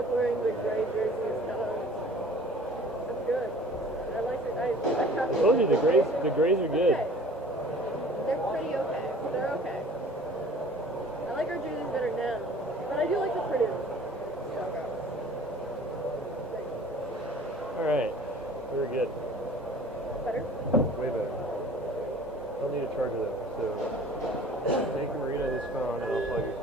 like wearing the gray jersey instead of. That's good. I like it. I told you the grays are good. Okay. They're pretty okay. They're okay. I like our jerseys better now, but I do like the Purdue. All right, very good. Better? Way better. I'll need a charger though, so take Marina this phone and I'll plug it.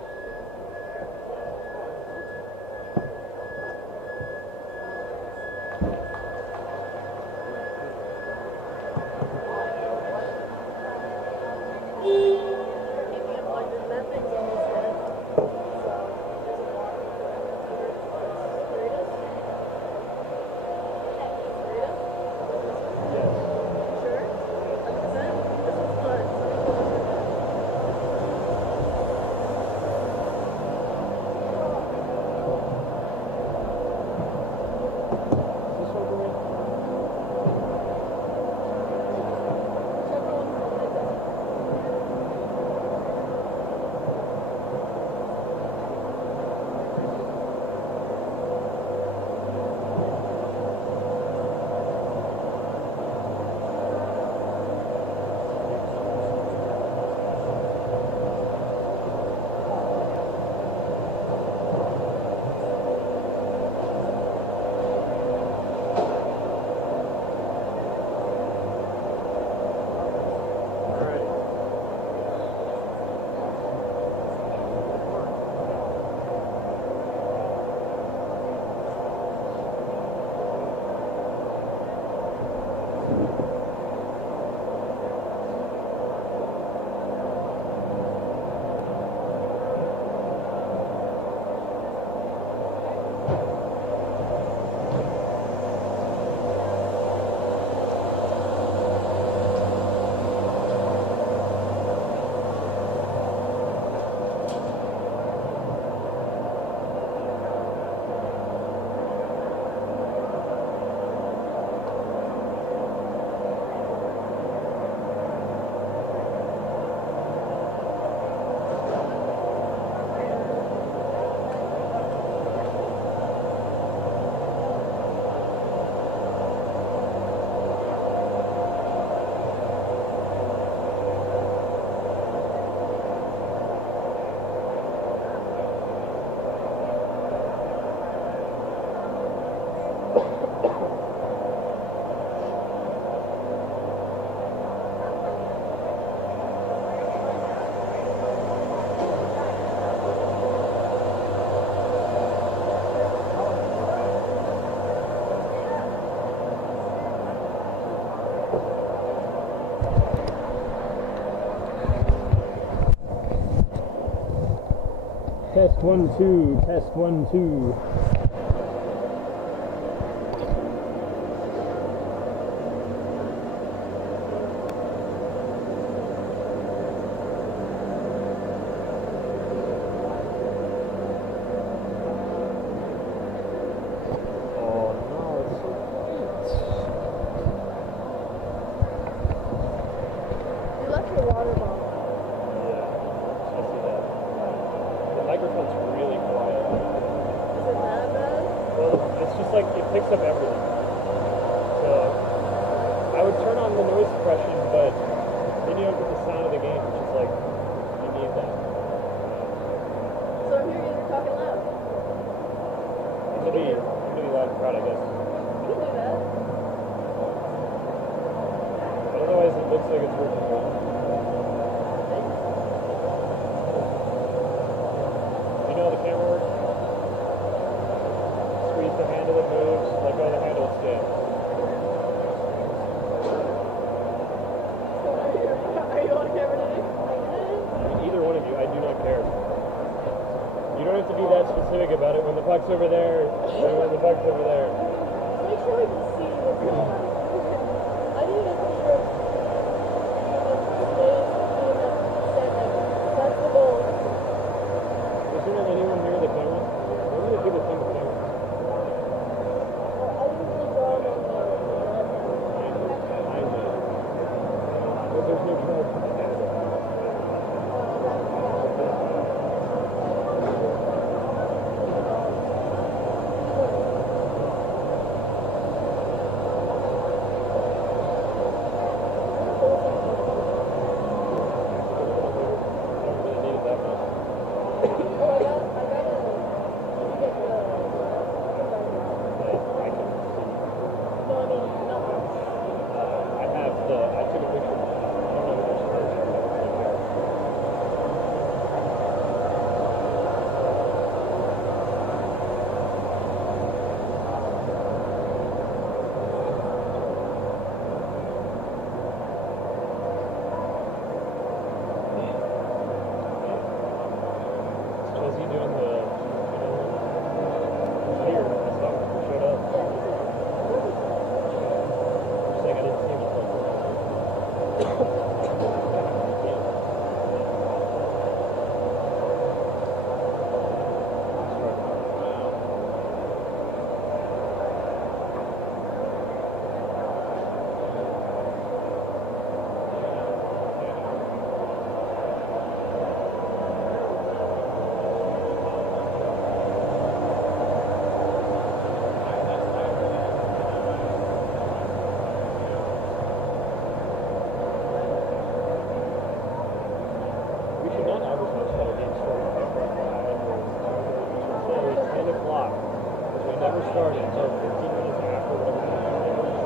Test 1 2, test 1 2. You left your water bottle. Microphone's really quiet. Is it that bad? Well, it's just like it picks up everything. So I would turn on the noise suppression, but then you don't get the sound of the game, which is like you need that. So I'm hearing you talking loud. I'm gonna be loud and proud, I guess. You can do that. But otherwise, it looks like it's working well. You know how the camera works? Squeeze the handle, it moves. Let go of the handle, it stays. So are you on camera today? Either one of you, I do not care. You don't have to be that specific about it. When the puck's over there, and when the puck's over there. Make sure we can see what's going on. I need to make sure that's the goal. Isn't there anyone near the camera? What do the people think of cameras? I usually draw them on the I know. But there's no charge. the clock. Because we never started until 15 minutes after whatever time it was.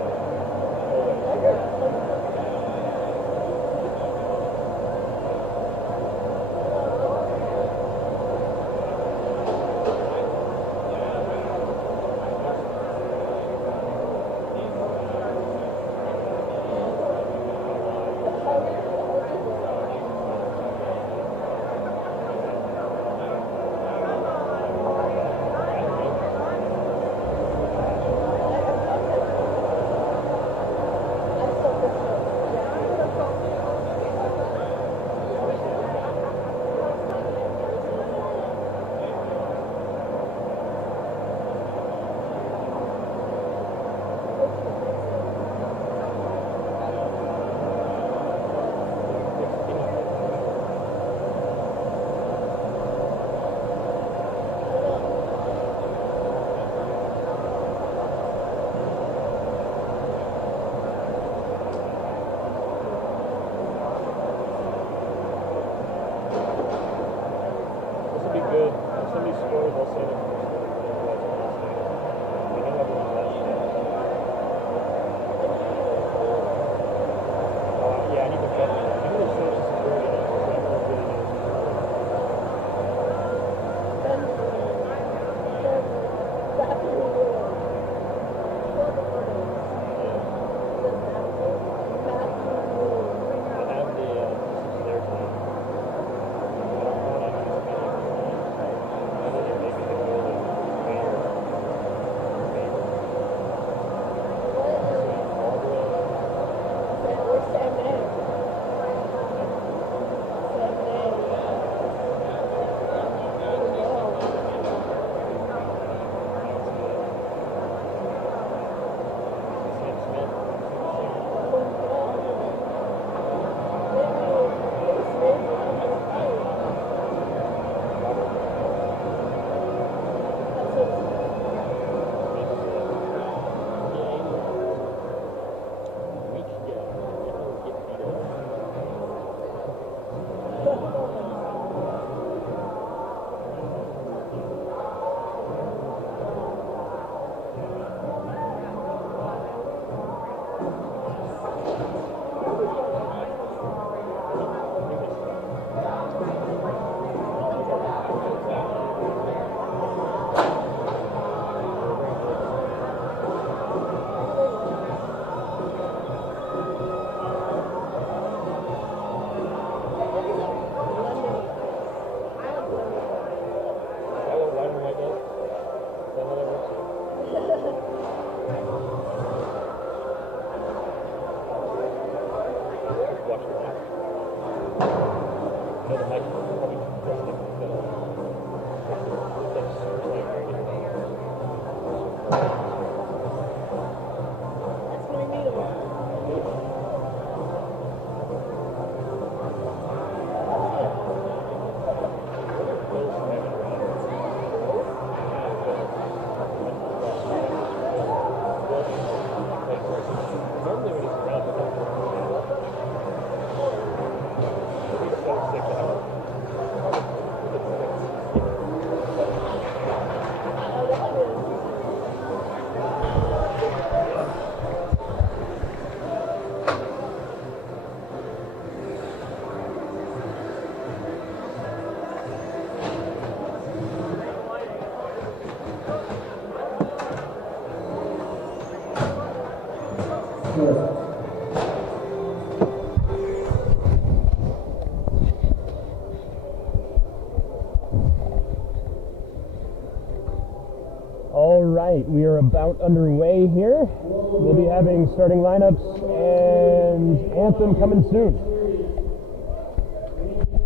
All right, we are about underway here. We'll be having starting lineups and anthem coming soon.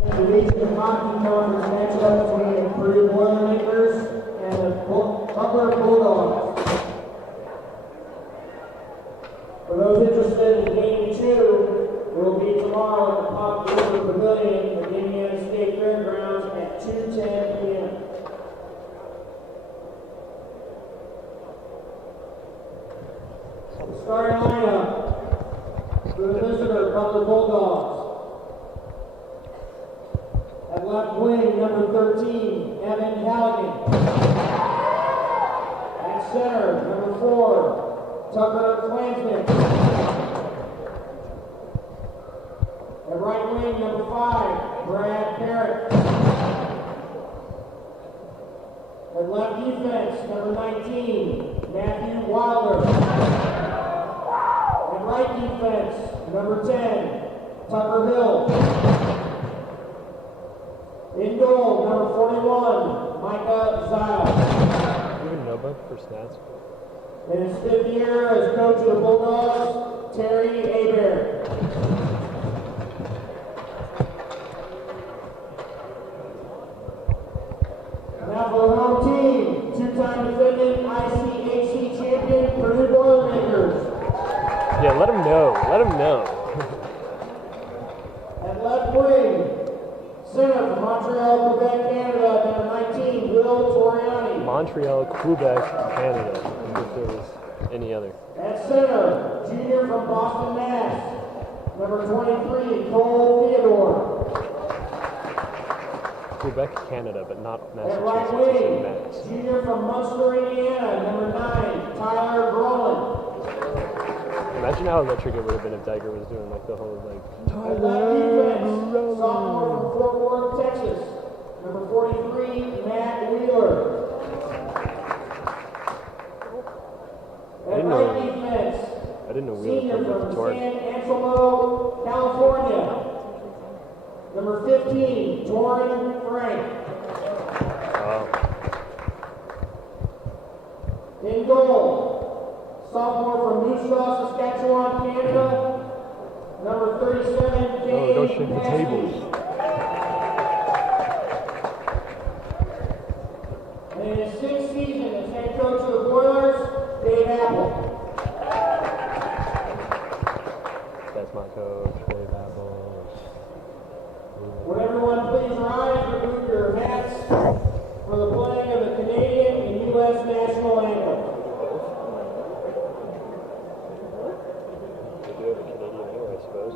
The region hockey conference matchup between Purdue Boilermakers and the Butler Bulldogs. For those interested in game 2, it will be tomorrow at the Butler Pavilion at the Indiana State Fairgrounds at 2:10 p.m. Starting lineup for the visitor, Butler Bulldogs. At left wing, number 13, Evan Callaghan. center, number 4, Tucker Klansman. At right wing, number 5, Brad Parrott. At left defense, number 19, Matthew Wilder. At right defense, number 10, Tucker Hill. In goal, number 41, Micah Zile. Even notebook for stats. In his 5th year as coach of the Bulldogs, Terry Hebert. Now for the home team, 2-time defending ICHC champion, Purdue Boilermakers. Yeah, let him know. Let him know. At left wing, center from Montreal, Quebec, Canada, number 19, Will Toriani. Montreal, Quebec, Canada. If there was any other. At center, junior from Boston, Mass, number 23, Cole Theodore. Quebec, Canada, but not At right Massachusetts. wing, Mass. junior from Munster, Indiana, number 9, Tyler Brolin. Imagine how electric it would have been if Tiger was doing like the whole like. At left defense, sophomore from Fort Worth, Texas, number 43, Matt Wheeler. At right defense, I didn't know Wheeler senior played with from the Torque. San Anselmo, California, number 15, Torin Frank. In goal, sophomore from Moose Jaw, Saskatchewan, Canada, number 37, Dave don't shake the Maskey. tables. And in his 6th season as head coach of the Boilers, Dave Apple. That's my coach, Dave Apple. Would everyone please rise, remove your hats for the playing of the Canadian and U.S. national anthem. They do have a Canadian here, I suppose.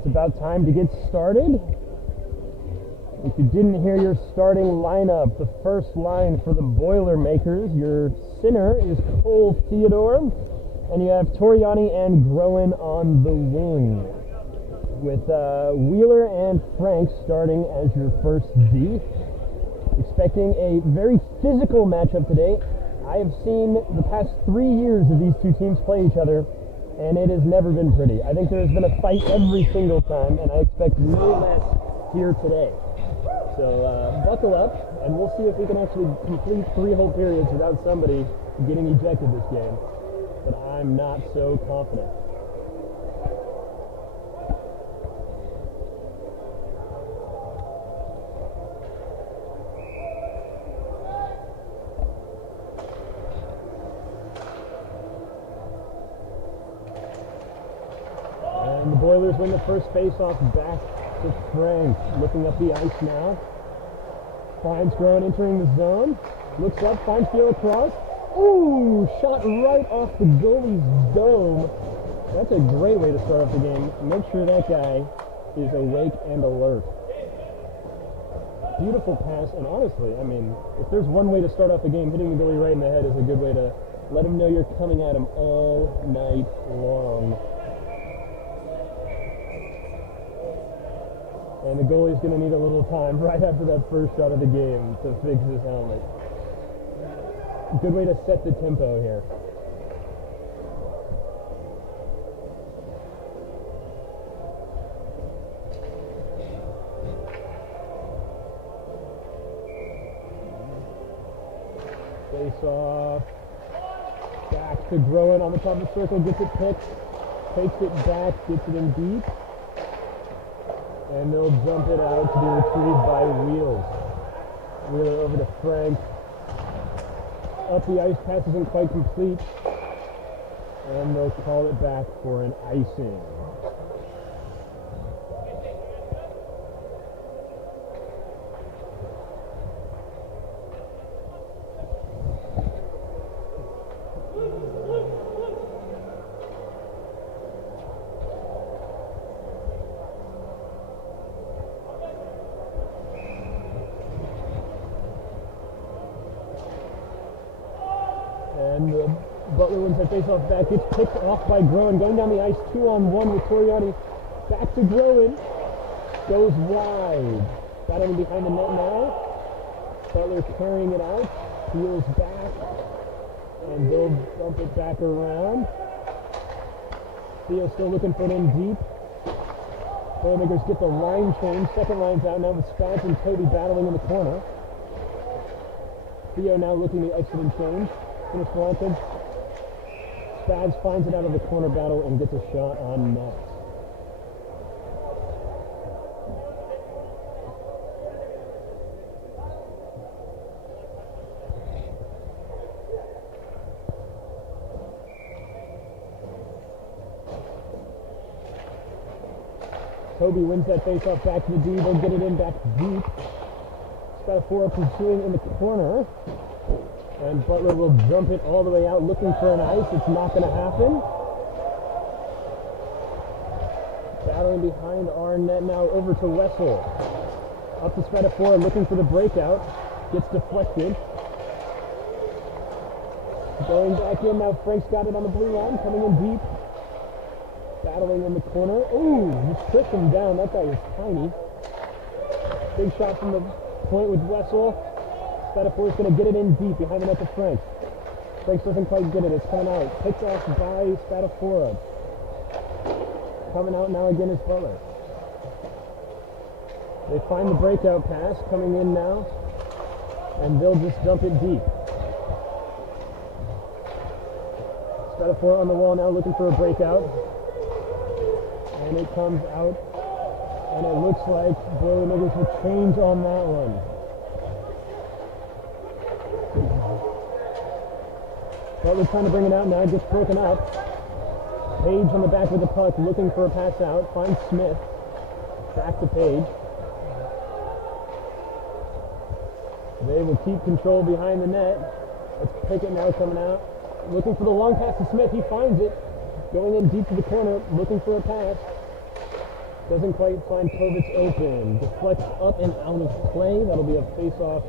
It's about time to get started. If you didn't hear your starting lineup, the first line for the Boilermakers, your center is Cole Theodore, and you have Toriani and Groen on the wing, with Wheeler and Frank starting as your first D. Expecting a very physical matchup today. I have seen the past 3 years of these two teams play each other, and it has never been pretty. I think there has been a fight every single time, and I expect no less here today. So buckle up, and we'll see if we can actually complete 3 whole periods without somebody getting ejected this game. But I'm not so confident. And the Boilers win the first face-off back to Frank. Looking up the ice now. Finds Groen entering the zone. Looks up, finds Field across. Ooh, shot right off the goalie's dome. That's a great way to start off the game. Make sure that guy is awake and alert. Beautiful pass, and honestly, I mean, if there's one way to start off the game, hitting the goalie right in the head is a good way to let him know you're coming at him all night long. And the goalie's going to need a little time right after that first shot of the game to fix his helmet. Good way to set the tempo here. Face off. Back to Groen on the top of the circle, gets it picked. Takes it back, gets it in deep. And they'll jump it out to be retrieved by Wheels. Wheeler over to Frank. Up the ice, pass isn't quite complete. And they'll call it back for an icing. And Butler wins that face-off back. Gets picked off by Groen. Going down the ice, 2-on-1 with Toriani. Back to Groen. Goes wide. Battling behind the net now. Butler carrying it out. Peels back. And they'll bump it back around. Theo still looking for it in deep. Boilermakers get the line change. Second line's out now with Spaz and Toby battling in the corner. Theo now looking to exit and change. Finish wanted. Spaz finds it out of the corner battle and gets a shot on net. Toby wins that face-off back to the D. They'll get it in back deep. Spatafor pursuing in the corner. And Butler will jump it all the way out looking for an ice. It's not going to happen. Battling behind our net now over to Wessel. Up to Spatafor looking for the breakout. Gets deflected. Going back in now. Frank's got it on the blue line. Coming in deep. Battling in the corner. Ooh, just pushed him down. That guy was tiny. Big shot from the point with Wessel. Spatafor is going to get it in deep behind the net to Frank. Frank doesn't quite get it. It's coming out. Picked off by Spatafor. Coming out now again is Butler. They find the breakout pass coming in now. And they'll just dump it deep. Spatafor on the wall now looking for a breakout. And it comes out. And it looks like Boilermakers will change on that one. Butler trying to bring it out now, gets broken up. Page on the back with the puck, looking for a pass out. Finds Smith. Back to Page. They will keep control behind the net. It's Pickett now coming out. Looking for the long pass to Smith. He finds it. Going in deep to the corner, looking for a pass. Doesn't quite find Kovitz open. Deflects up and out of play. That'll be a face-off.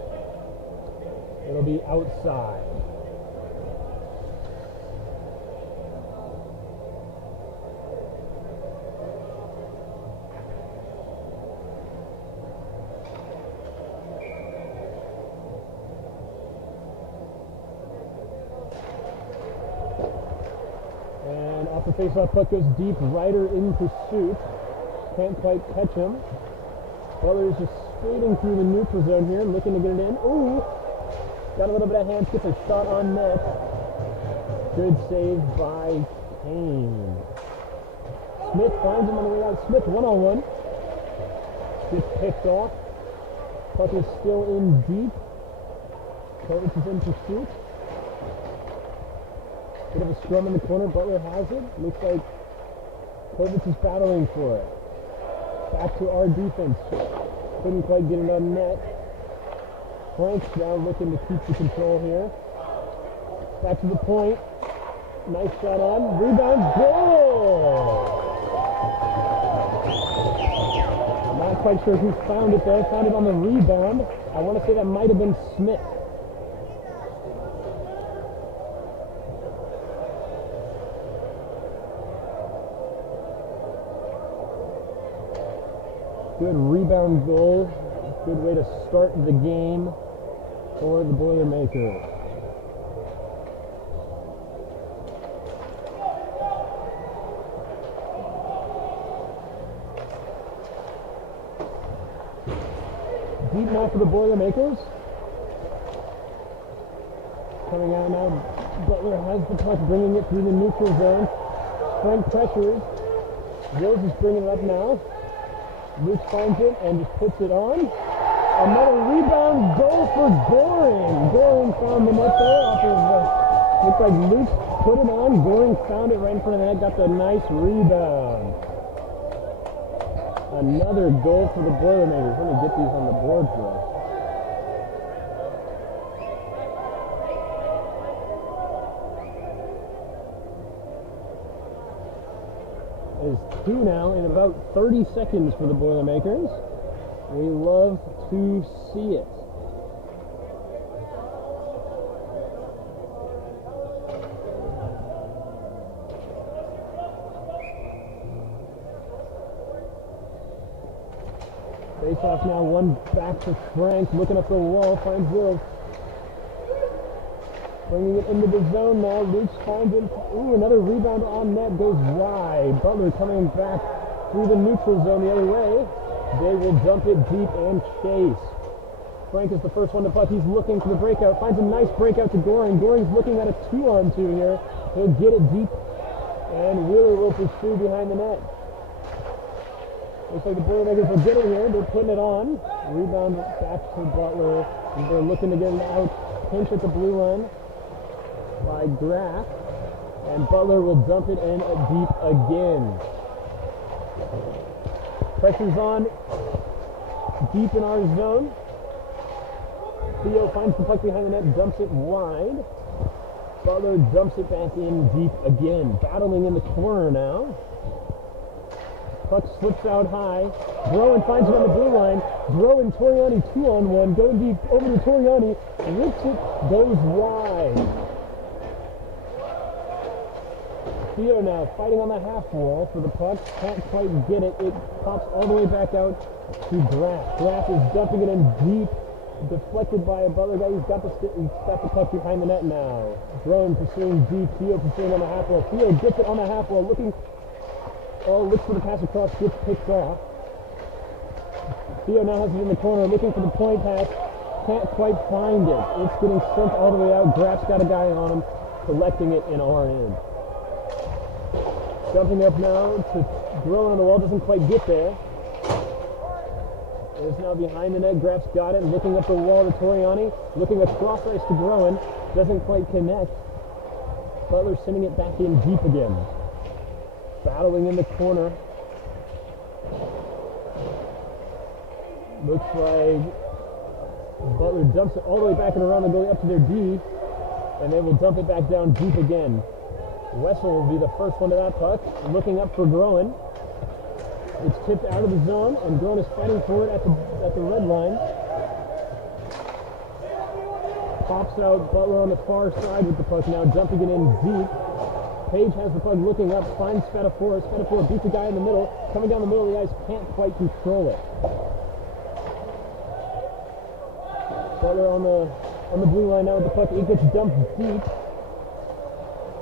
It'll be outside. And off the face-off puck goes deep. Ryder in pursuit. Can't quite catch him. Butler is just skating through the neutral zone here, looking to get it in. Ooh! Got a little bit of hands, gets a shot on net. Good save by Kane. Smith finds him on the way out. Smith one-on-one. Gets picked off. Puck is still in deep. Kovitz is in pursuit. Bit of a scrum in the corner. Butler has it. Looks like Kovitz is battling for it. Back to our defense. Couldn't quite get it on net. Frank's now looking to keep the control here. Back to the point. Nice shot on. Rebound. Goal! I'm not quite sure who found it there. Found it on the rebound. I want to say that might have been Smith. Good rebound goal. Good way to start the game for the Boilermakers. Deep now for the Boilermakers. Coming out now. Butler has the puck, bringing it through the neutral zone. Frank pressures. Rose is bringing it up now. Luke finds it and just puts it on. Another rebound goal for Goring. Goring found the net there off of, looks like Luke put it on. Goring found it right in front of the net, got the nice rebound. Another goal for the Boilermakers. Let me get these on the board for us. Is 2 now in about 30 seconds for the Boilermakers. We love to see it. Face off now, one back to Frank, looking up the wall, finds Will. Bringing it into the zone now. Luke finds him. Ooh, another rebound on net goes wide. Butler coming back through the neutral zone the other way. They will dump it deep and chase. Frank is the first one to puck. He's looking for the breakout. Finds a nice breakout to Goring. Goring's looking at a 2-on-2 here. He'll get it deep. And Wheeler will pursue behind the net. Looks like the Boilermakers will get it here. They're putting it on. Rebound back to Butler. They're looking to get it out. Pinch at the blue line by Graff, and Butler will dump it in deep again. Pressure's on, deep in our zone. Theo finds the puck behind the net, dumps it wide. Butler dumps it back in deep again. Battling in the corner now. Puck slips out high. Broen finds it on the blue line. Broen, Toriani 2-on-1, going deep over to Toriani. Rips it, goes wide. Theo now fighting on the half wall for the puck. Can't quite get it. It pops all the way back out to Graff. Graff is dumping it in deep. Deflected by a Butler guy. He's got the puck behind the net now. Broen pursuing deep. Theo pursuing on the half wall. Theo gets it on the half wall. Looks for the pass across. Gets picked off. Theo now has it in the corner. Looking for the point pass. Can't quite find it. It's getting sent all the way out. Graff's got a guy on him. Collecting it in our end. Jumping up now to Broen on the wall, doesn't quite get there. It's now behind the net. Graff's got it. Looking up the wall to Toriani. Looking across ice to Broen. Doesn't quite connect. Butler sending it back in deep again. Battling in the corner. Looks like Butler dumps it all the way back and around the goalie up to their D. And they will dump it back down deep again. Wessel will be the first one to that puck. Looking up for Broen. It's tipped out of the zone, and Grown is fighting for it at the red line. Pops out Butler on the far side with the puck now, dumping it in deep. Page has the puck looking up, finds Spatafora. Spatafora beats the guy in the middle, coming down the middle of the ice, can't quite control it. Butler on the blue line now with the puck. It gets dumped deep.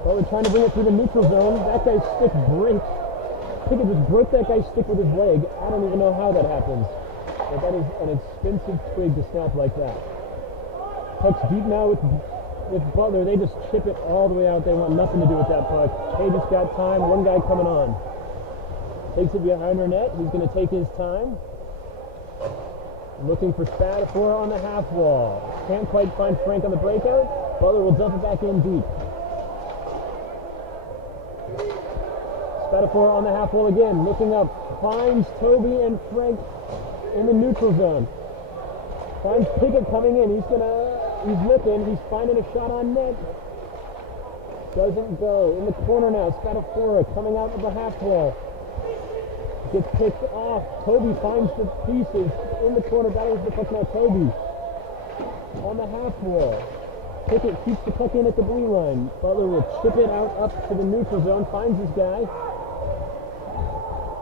Butler trying to bring it through the neutral zone. That guy's stick breaks. Pickett just broke that guy's stick with his leg. I don't even know how that happens. But that is an expensive twig to snap like that. Puck's deep now with Butler. They just chip it all the way out. They want nothing to do with that puck. They just got time. One guy coming on. Takes it behind their net. He's going to take his time. Looking for Spatafora on the half wall. Can't quite find Frank on the breakout. Butler will dump it back in deep. Spatafora on the half wall again. Looking up. Finds Toby and Frank in the neutral zone. Finds Pickett coming in. He's looking. He's finding a shot on net. Doesn't go. In the corner now. Spatafora coming out of the half wall. Gets picked off. Toby finds the pieces in the corner. Battles the puck now. Toby on the half wall. Pickett keeps the puck in at the blue line. Butler will chip it out up to the neutral zone. Finds his guy.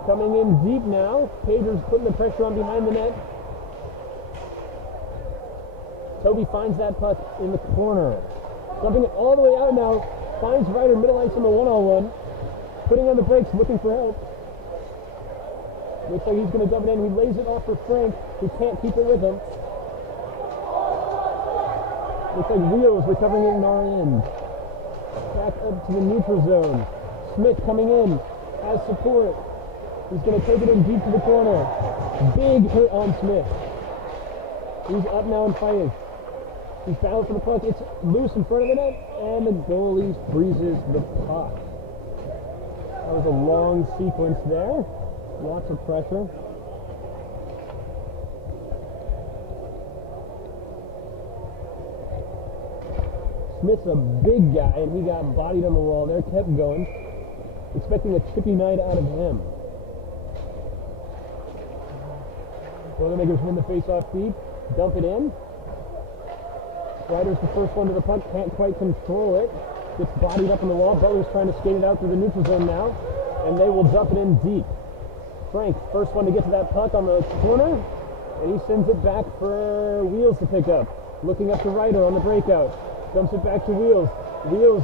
Coming in deep now. Pager's putting the pressure on behind the net. Toby finds that puck in the corner. Dumping it all the way out now. Finds Ryder middle ice in the one-on-one. Putting on the brakes, looking for help. Looks like he's going to dump it in. He lays it off for Frank, who can't keep it with him. Looks like Wheels recovering in our end. Back up to the neutral zone. Smith coming in. Has support. He's going to take it in deep to the corner. Big hit on Smith. He's up now and fighting. He's battling for the puck. It's loose in front of the net, and the goalie freezes the puck. That was a long sequence there. Lots of pressure. Smith's a big guy, and he got bodied on the wall there. Kept going. Expecting a chippy night out of him. Boilermakers win the face-off deep. Dump it in. Ryder's the first one to the puck. Can't quite control it. Gets bodied up on the wall. Butler's trying to skate it out through the neutral zone now. And they will dump it in deep. Frank, first one to get to that puck on the corner. And he sends it back for Wheels to pick up. Looking up to Ryder on the breakout. Dumps it back to Wheels. Wheels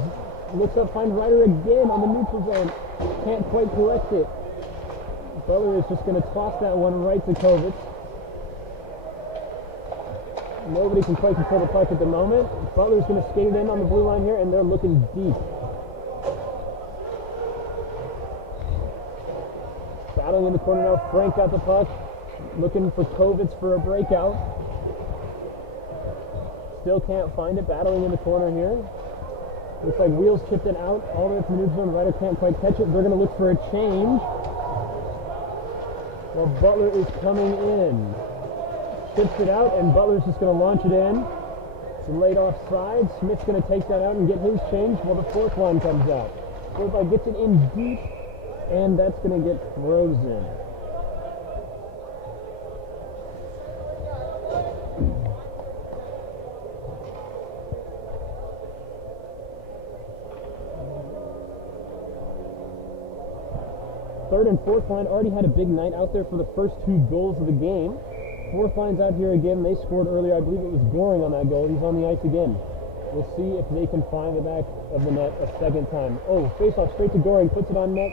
looks up, finds Ryder again on the neutral zone. Can't quite collect it. Butler is just going to toss that one right to Kovacs. Nobody can quite control the puck at the moment. Butler's going to skate it in on the blue line here, and they're looking deep. Battling in the corner now. Frank got the puck. Looking for Kovacs for a breakout. Still can't find it. Battling in the corner here. Looks like Wheels chipped it out all the way to the neutral zone. Ryder can't quite catch it. They're going to look for a change. Well, Butler is coming in. Chips it out, and Butler's just going to launch it in. It's laid offside. Smith's going to take that out and get his change while the fourth line comes out. Fourth line gets it in deep, and that's going to get frozen. Third and fourth line already had a big night out there for the first two goals of the game. Fourth line's out here again. They scored earlier. I believe it was Goring on that goal. He's on the ice again. We'll see if they can find the back of the net a second time. Oh, face-off straight to Goring. Puts it on net.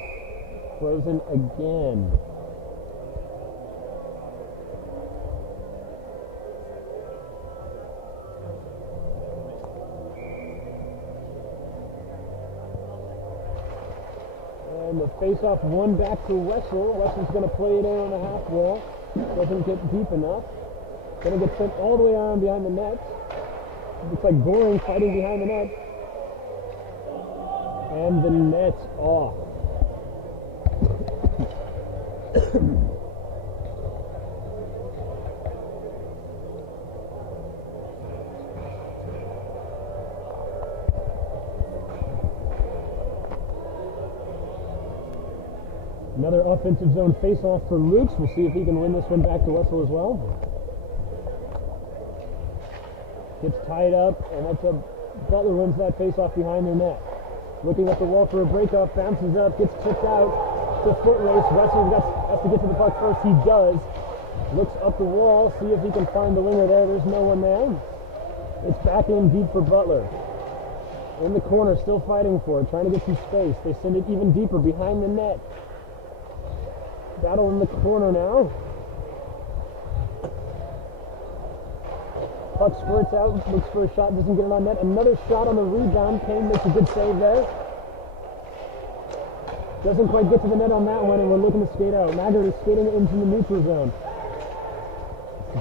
Frozen again. And the face-off one back to Wessel. Wessel's going to play it in on the half wall. Doesn't get deep enough. Gonna get sent all the way around behind the net. Looks like Goring fighting behind the net. And the net's off. Another offensive zone face-off for Lukes. We'll see if he can win this one back to Wessel as well. Gets tied up, and that's a Butler wins that face-off behind their net. Looking up the wall for a breakup, bounces up, gets kicked out. The foot race. Wessel has to get to the puck first. He does. Looks up the wall, see if he can find the winger there. There's no one there. It's back in deep for Butler. In the corner, still fighting for it, trying to get some space. They send it even deeper behind the net. Battle in the corner now. Puck squirts out, looks for a shot, doesn't get it on net. Another shot on the rebound. Kane makes a good save there. Doesn't quite get to the net on that one, and we're looking to skate out. Maggard is skating into the neutral zone.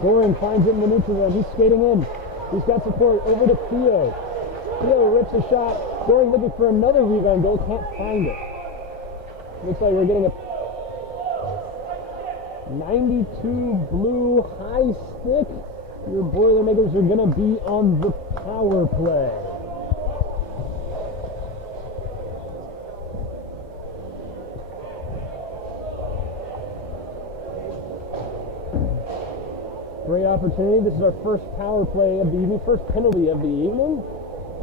Goring finds it in the neutral zone. He's skating in. He's got support over to Theo. Theo rips a shot. Goring looking for another rebound goal. Can't find it. Looks like we're getting a 92 blue high stick. Your Boilermakers are going to be on the power play. Great opportunity. This is our first power play of the evening, first penalty of the evening.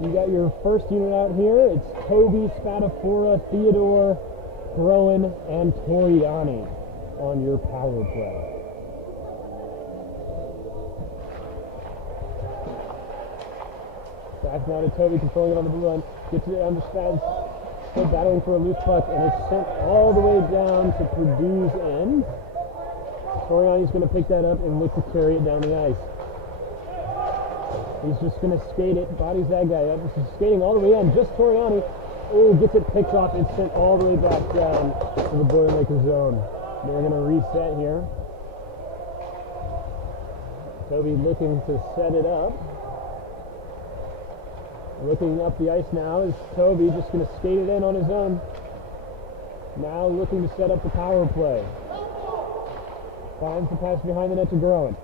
You got your first unit out here. It's Toby, Spadafora, Theodore, Groen, and Toriani on your power play. Back now to Toby, controlling it on the blue line. Gets it on the Spads. Still battling for a loose puck, and it's sent all the way down to Purdue's end. Toriani's going to pick that up and look to carry it down the ice. He's just going to skate it, bodies that guy up. This is skating all the way in, just Toriani. Oh, gets it picked off and sent all the way back down to the Boilermaker zone. They're going to reset here. Toby looking to set it up. Looking up the ice now is Toby, just going to skate it in on his own. Now looking to set up the power play. Finds the pass behind the net to Groen.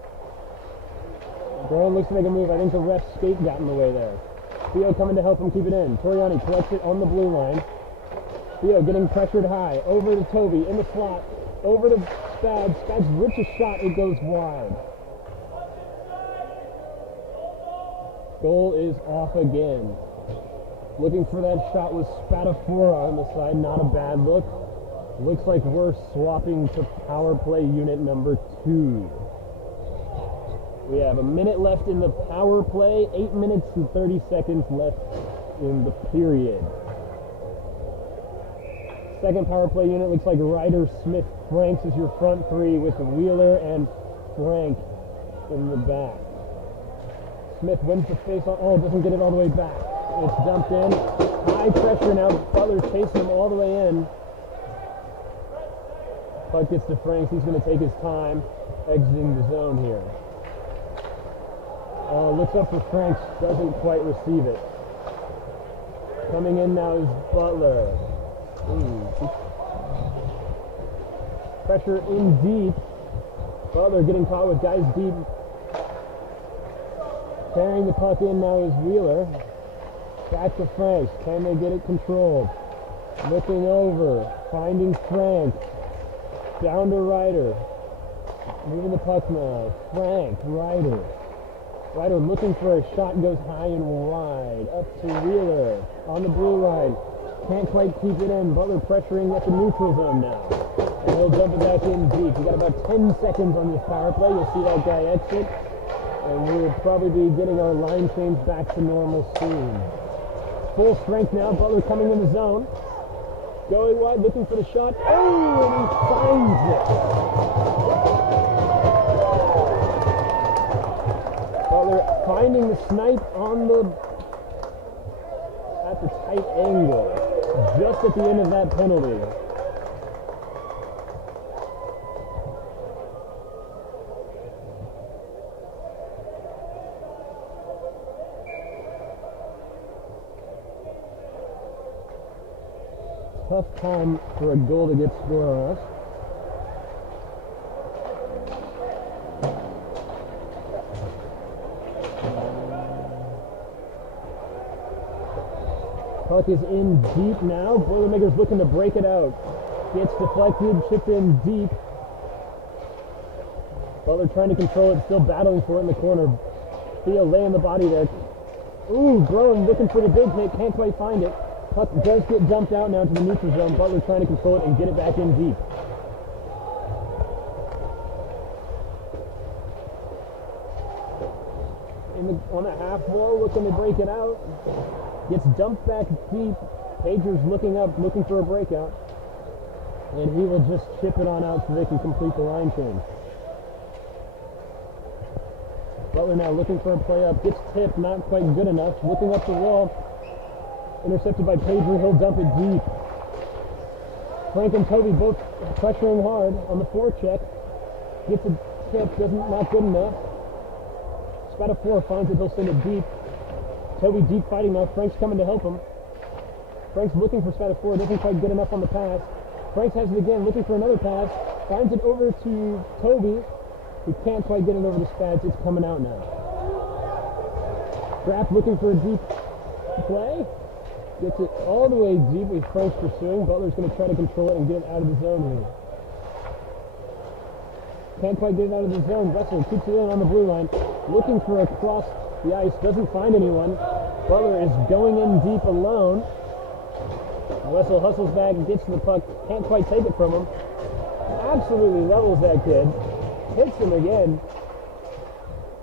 Groen looks to make a move. I think the ref's skate got in the way there. Theo coming to help him keep it in. Toriani collects it on the blue line. Theo getting pressured high. Over to Toby in the slot. Over to Spads. Spads rips a shot. It goes wide. Goal is off again. Looking for that shot was Spadafora on the side. Not a bad look. Looks like we're swapping to power play unit number 2. We have a minute left in the power play, 8 minutes and 30 seconds left in the period. Second power play unit looks like Ryder, Smith, Franks is your front three with Wheeler and Frank in the back. Smith wins the face-off. Oh, doesn't get it all the way back. It's dumped in. High pressure now. Butler chasing him all the way in. Puck gets to Franks. He's going to take his time exiting the zone here. Looks up for Franks. Doesn't quite receive it. Coming in now is Butler. Pressure in deep. Butler getting caught with guys deep. Carrying the puck in now is Wheeler. Back to Franks. Can they get it controlled? Looking over. Finding Frank. Down to Ryder. Moving the puck now. Frank. Ryder. Ryder looking for a shot. Goes high and wide. Up to Wheeler. On the blue line. Can't quite keep it in. Butler pressuring at the neutral zone now. And he'll dump it back in deep. We got about 10 seconds on this power play. You'll see that guy exit. And we'll probably be getting our line change back to normal soon. Full strength now. Butler coming in the zone. Going wide, looking for the shot. Oh, and he finds it. Butler finding the snipe on at the tight angle. Just at the end of that penalty. Tough time for a goal to get scored on us. Puck is in deep now. Boilermakers looking to break it out. Gets deflected, chipped in deep. Butler trying to control it, still battling for it in the corner. Theo laying the body there. Ooh, Groen looking for the big hit, can't quite find it. Puck does get dumped out now to the neutral zone. Butler trying to control it and get it back in deep. On the half wall, looking to break it out. Gets dumped back deep. Pager's looking up, looking for a breakout. And he will just chip it on out so they can complete the line change. Butler now looking for a play up. Gets tipped, not quite good enough. Looking up the wall. Intercepted by Pager. He'll dump it deep. Frank and Toby both pressuring hard on the forecheck. Gets a tip, not good enough. Spatafor finds it, he'll send it deep. Toby deep fighting now. Frank's coming to help him. Frank's looking for Spatafor, doesn't quite get enough on the pass. Frank has it again, looking for another pass. Finds it over to Toby. He can't quite get it over the Spats. It's coming out now. Draft looking for a deep play. Gets it all the way deep with Frank's pursuing. Butler's going to try to control it and get it out of the zone here. Can't quite get it out of the zone. Russell keeps it in on the blue line. Looking for across the ice. Doesn't find anyone. Butler is going in deep alone. Wessel hustles back and gets to the puck. Can't quite take it from him. Absolutely levels that kid. Hits him again.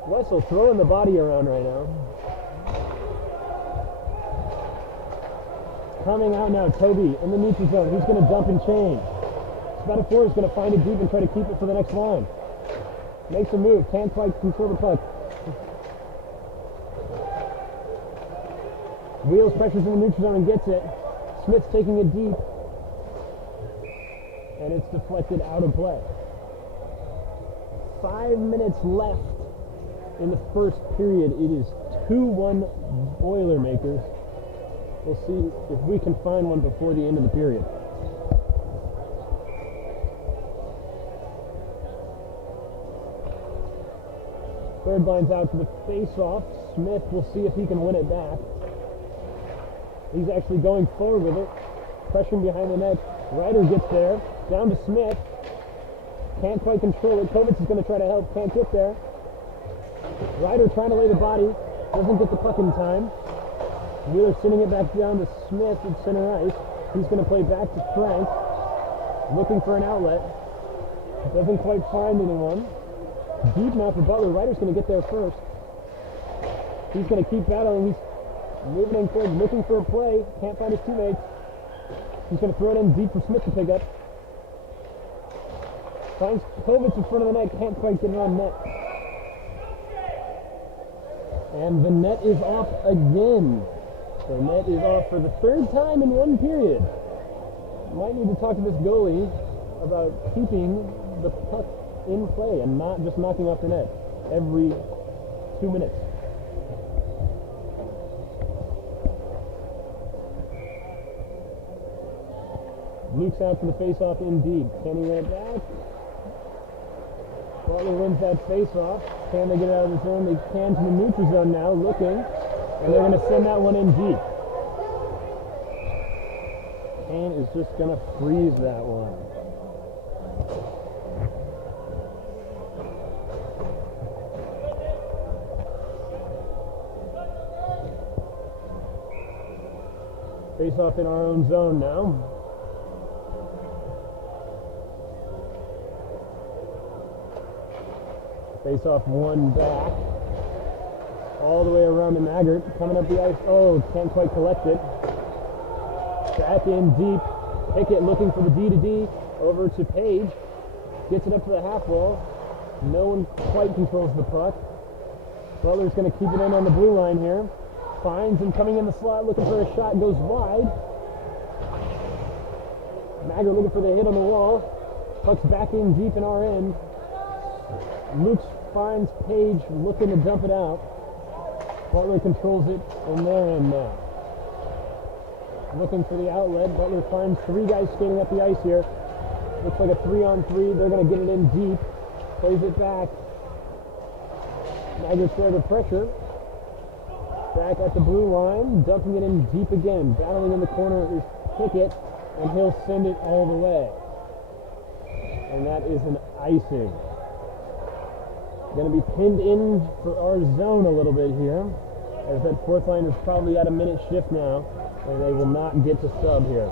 Wessel throwing the body around right now. Coming out now, Toby in the neutral zone. He's going to dump and change. Spatafor is going to find it deep and try to keep it for the next line. Makes a move. Can't quite control the puck. Wheels pressures in the neutral zone and gets it. Smith's taking it deep. And it's deflected out of play. 5 minutes left in the first period. It is 2-1 Boilermakers. We'll see if we can find one before the end of the period. Third line's out to the face-off. Smith will see if he can win it back. He's actually going forward with it. Pressuring behind the net. Ryder gets there. Down to Smith. Can't quite control it. Kovitz is going to try to help. Can't get there. Ryder trying to lay the body. Doesn't get the puck in time. Wheeler sending it back down to Smith at center ice. He's going to play back to Frank. Looking for an outlet. Doesn't quite find anyone. Deep now for Butler. Ryder's going to get there first. He's going to keep battling. He's moving in quick, looking for a play. Can't find his teammates. He's going to throw it in deep for Smith to pick up. Finds Kovitz in front of the net. Can't quite get it on net. And the net is off again. The net is off for the third time in one period. Might need to talk to this goalie about keeping the puck in play and not just knocking off the net every 2 minutes. Luke's out for the face-off indeed. Can he win it back? Butler wins that face-off. Can they get it out of the zone? They can to the neutral zone now, looking. And they're going to send that one in deep. Kane is just going to freeze that one. Face-off in our own zone now. Face-off one back. All the way around to Maggart. Coming up the ice. Oh, can't quite collect it. Back in deep. Pickett looking for the D-to-D. Over to Page. Gets it up to the half wall. No one quite controls the puck. Butler's going to keep it in on the blue line here. Finds him coming in the slot. Looking for a shot. Goes wide. Maggart looking for the hit on the wall. Puck's back in deep in our end. Luke finds Page looking to dump it out. Butler controls it in their end now. Looking for the outlet. Butler finds three guys skating up the ice here. Looks like a 3-on-3. They're going to get it in deep. Plays it back. Maggart's there to pressure. Back at the blue line. Dumping it in deep again. Battling in the corner is Pickett. And he'll send it all the way. And that is an icing. Going to be pinned in for our zone a little bit here, as that fourth line is probably at a minute shift now, and they will not get to sub here.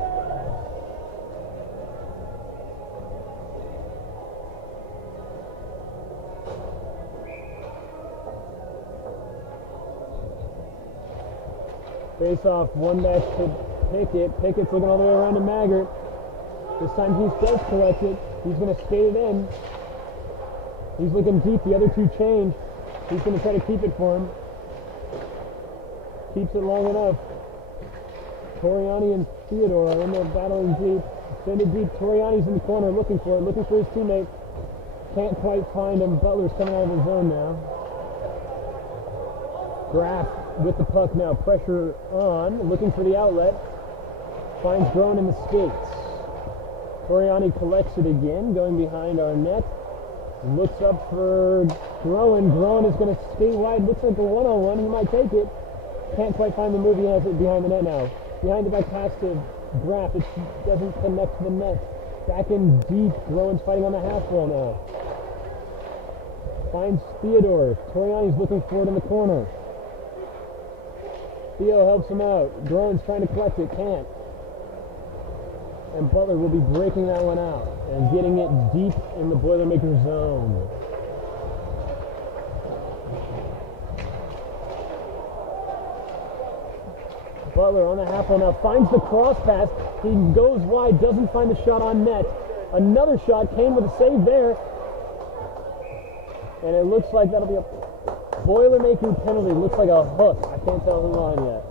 Face off, one back to Pickett. Pickett's looking all the way around to Maggart. This time he does collect it. He's going to skate it in. He's looking deep. The other two change. He's going to try to keep it for him. Keeps it long enough. Toriani and Theodore are in there battling deep. Send it deep. Toriani's in the corner looking for it, looking for his teammate. Can't quite find him. Butler's coming out of the zone now. Graff with the puck now. Pressure on. Looking for the outlet. Finds Groen in the skates. Toriani collects it again, going behind our net. Looks up for Groen. Groen is going to skate wide. Looks like a one-on-one. He might take it. Can't quite find the move. He has it behind the net now. Behind the back pass to Graff. It doesn't connect to the net. Back in deep. Groen's fighting on the half wall now. Finds Theodore. Toriani's looking for it in the corner. Theo helps him out. Groen's trying to collect it. Can't. And Butler will be breaking that one out and getting it deep in the Boilermaker zone. Butler on the half wall now finds the cross pass. He goes wide, doesn't find the shot on net. Another shot came with a save there. And it looks like that'll be a Boilermaker penalty. Looks like a hook. I can't tell who on yet.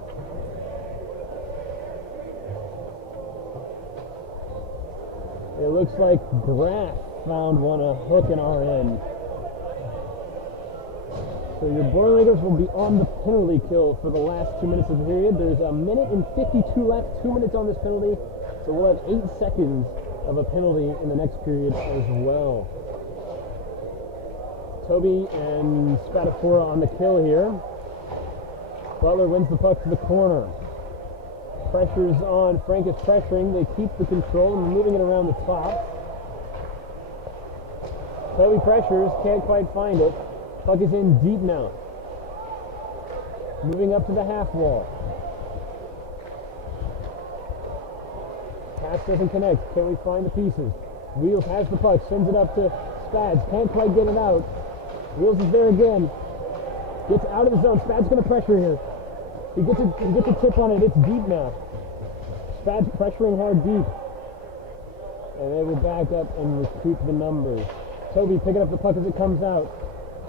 It looks like Graff found one, a hook in our end. So your Boilermakers will be on the penalty kill for the last 2 minutes of the period. There's a minute and 52 left, 2 minutes on this penalty. So we'll have 8 seconds of a penalty in the next period as well. Toby and Spadafora on the kill here. Butler wins the puck to the corner. Pressure's on. Frank is pressuring. They keep the control and moving it around the top. Toby pressures. Can't quite find it. Puck is in deep now. Moving up to the half wall. Pass doesn't connect. Can we find the pieces? Wheels has the puck. Sends it up to Spads. Can't quite get it out. Wheels is there again. Gets out of the zone. Spads going to pressure here. He gets a tip on it. It's deep now. Spads pressuring hard deep. And they will back up and recoup the numbers. Toby picking up the puck as it comes out.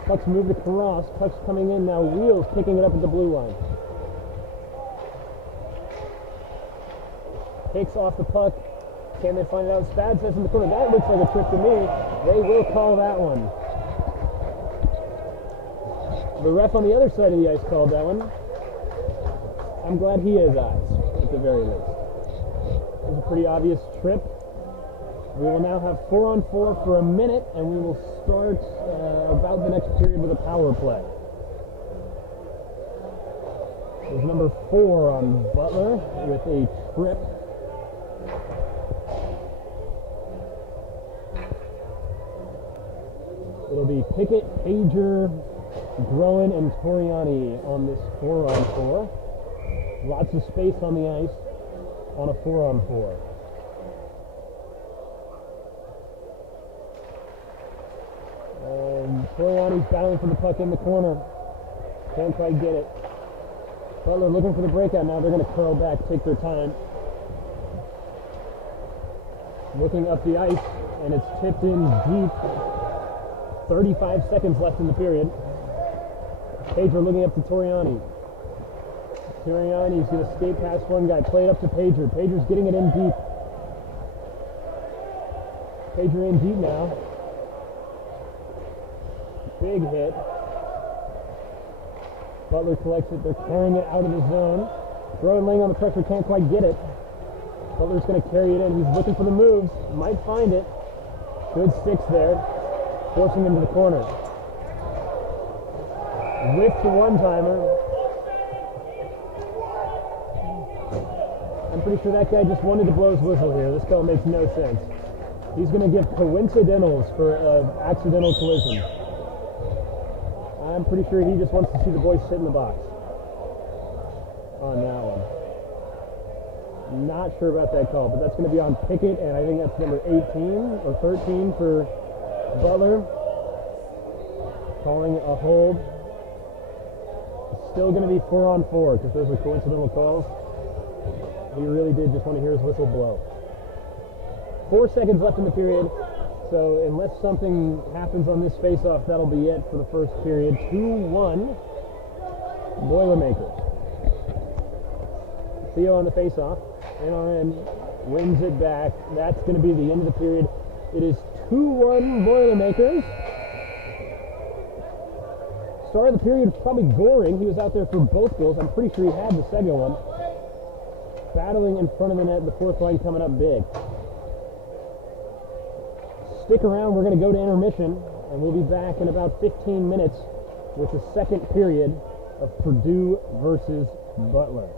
Puck's moved across. Puck's coming in now. Wheels picking it up at the blue line. Takes off the puck. Can they find it out? Spads says in the corner. That looks like a trip to me. They will call that one. The ref on the other side of the ice called that one. I'm glad he has eyes, at the very least. It was a pretty obvious trip. We will now have 4-on-4 for a minute, and we will start about the next period with a power play. There's number 4 on Butler with a trip. It'll be Pickett, Pager, Groen, and Toriani on this 4-on-4. Lots of space on the ice on a 4-on-4. And Toriani's battling for the puck in the corner. Can't quite get it. Butler looking for the breakout now. They're going to curl back, take their time. Looking up the ice, and it's tipped in deep. 35 seconds left in the period. Pager looking up to Toriani. Toriani's going to skate past one guy, play it up to Pager. Pager's getting it in deep. Pager in deep now. Big hit. Butler collects it. They're carrying it out of the zone. Groen laying on the pressure, can't quite get it. Butler's going to carry it in. He's looking for the moves. Might find it. Good sticks there. Forcing him to the corner. Whip to one-timer. I'm pretty sure that guy just wanted to blow his whistle here. This call makes no sense. He's going to give coincidentals for an accidental collision. I'm pretty sure he just wants to see the boys sit in the box on that one. Not sure about that call, but that's going to be on Pickett, and I think that's number 18 or 13 for Butler. Calling a hold. It's still going to be 4-on-4 because those are coincidental calls. He really did just want to hear his whistle blow. 4 seconds left in the period, so unless something happens on this face-off, that'll be it for the first period. 2-1 Boilermakers. Theo on the face-off. NRN wins it back. That's going to be the end of the period. It is 2-1 Boilermakers. Start of the period was probably Goring. He was out there for both goals. I'm pretty sure he had the second one. Battling in front of the net. The fourth line coming up big. Stick around. We're going to go to intermission, and we'll be back in about 15 minutes with the second period of Purdue versus Butler.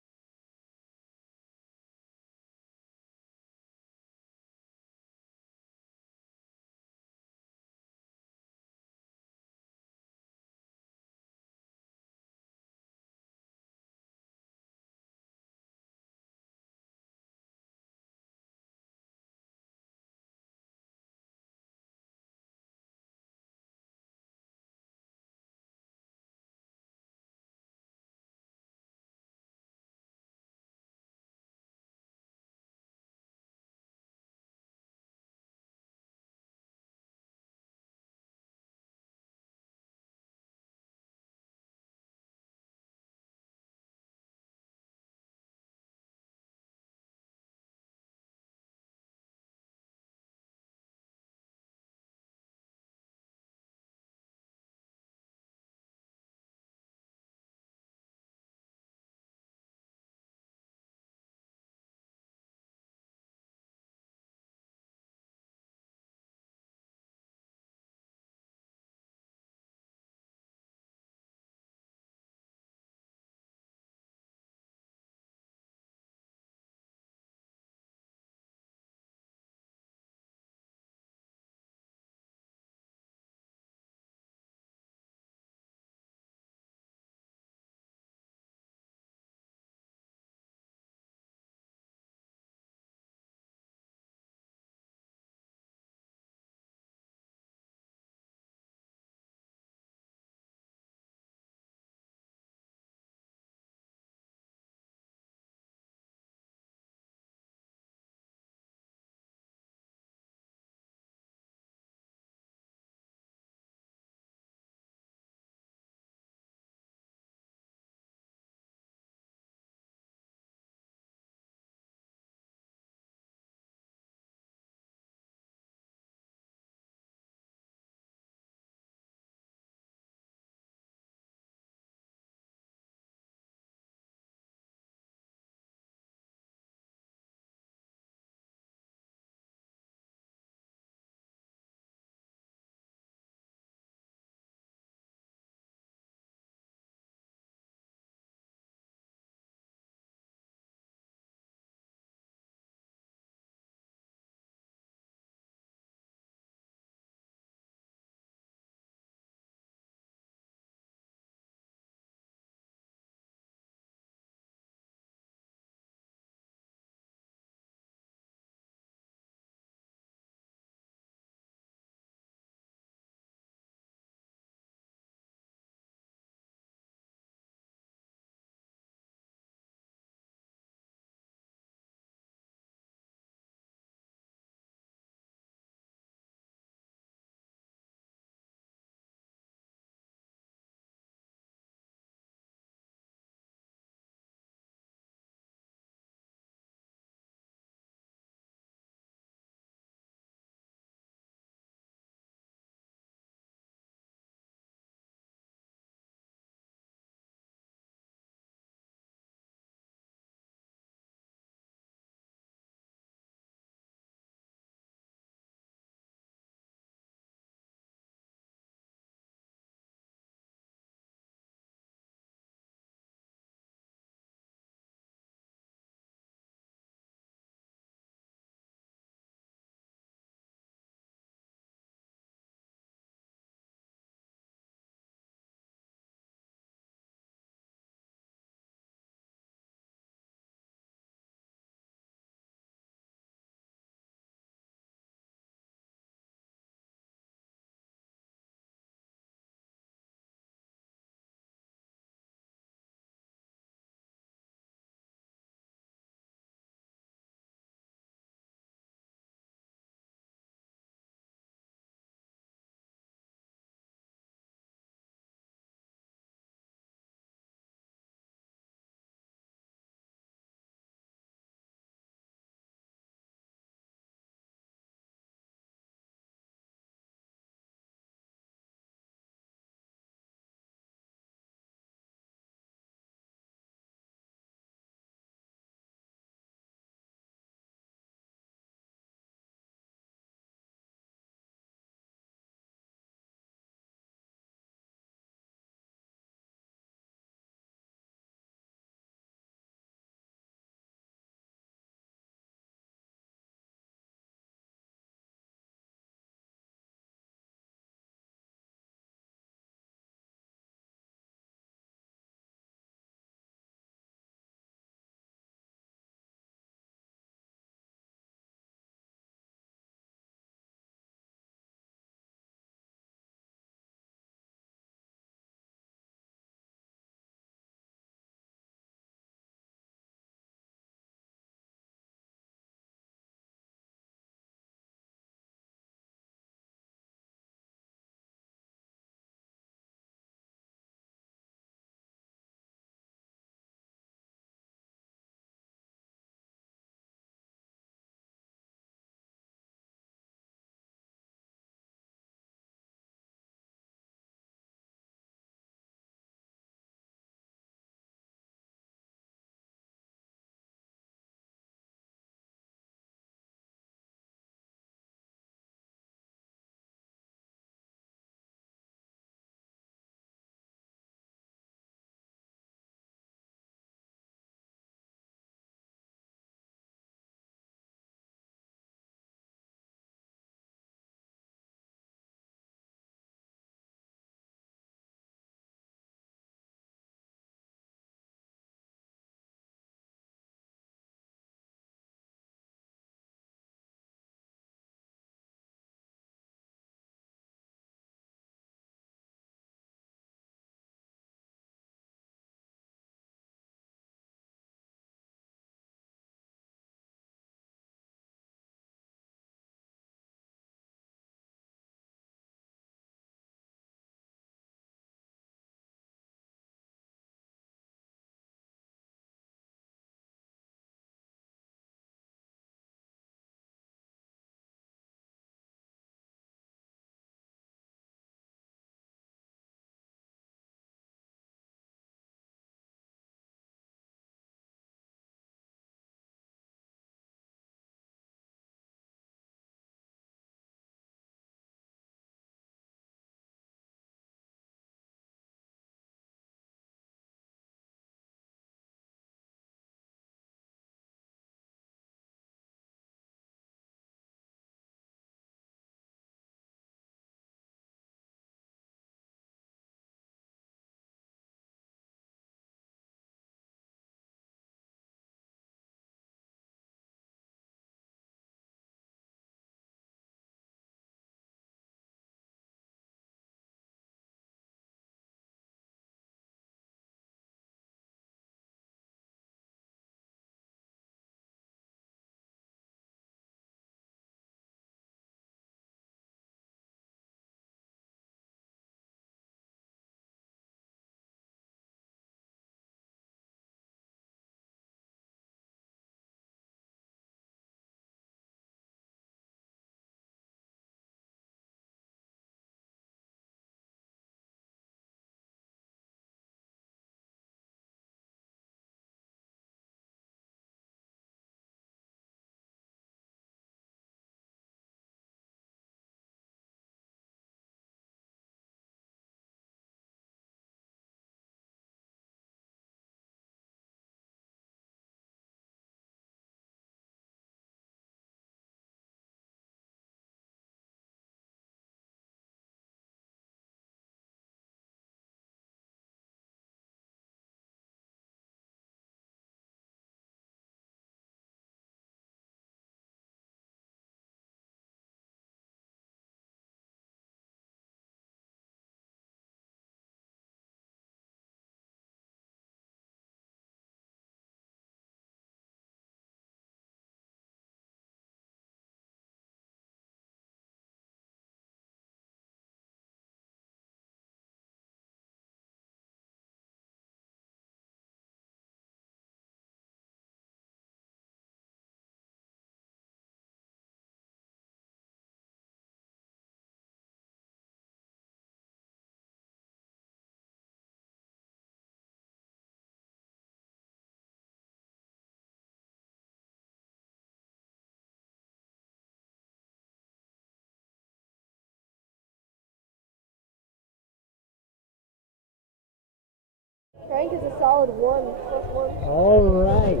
Frank is a solid 1+1. All right.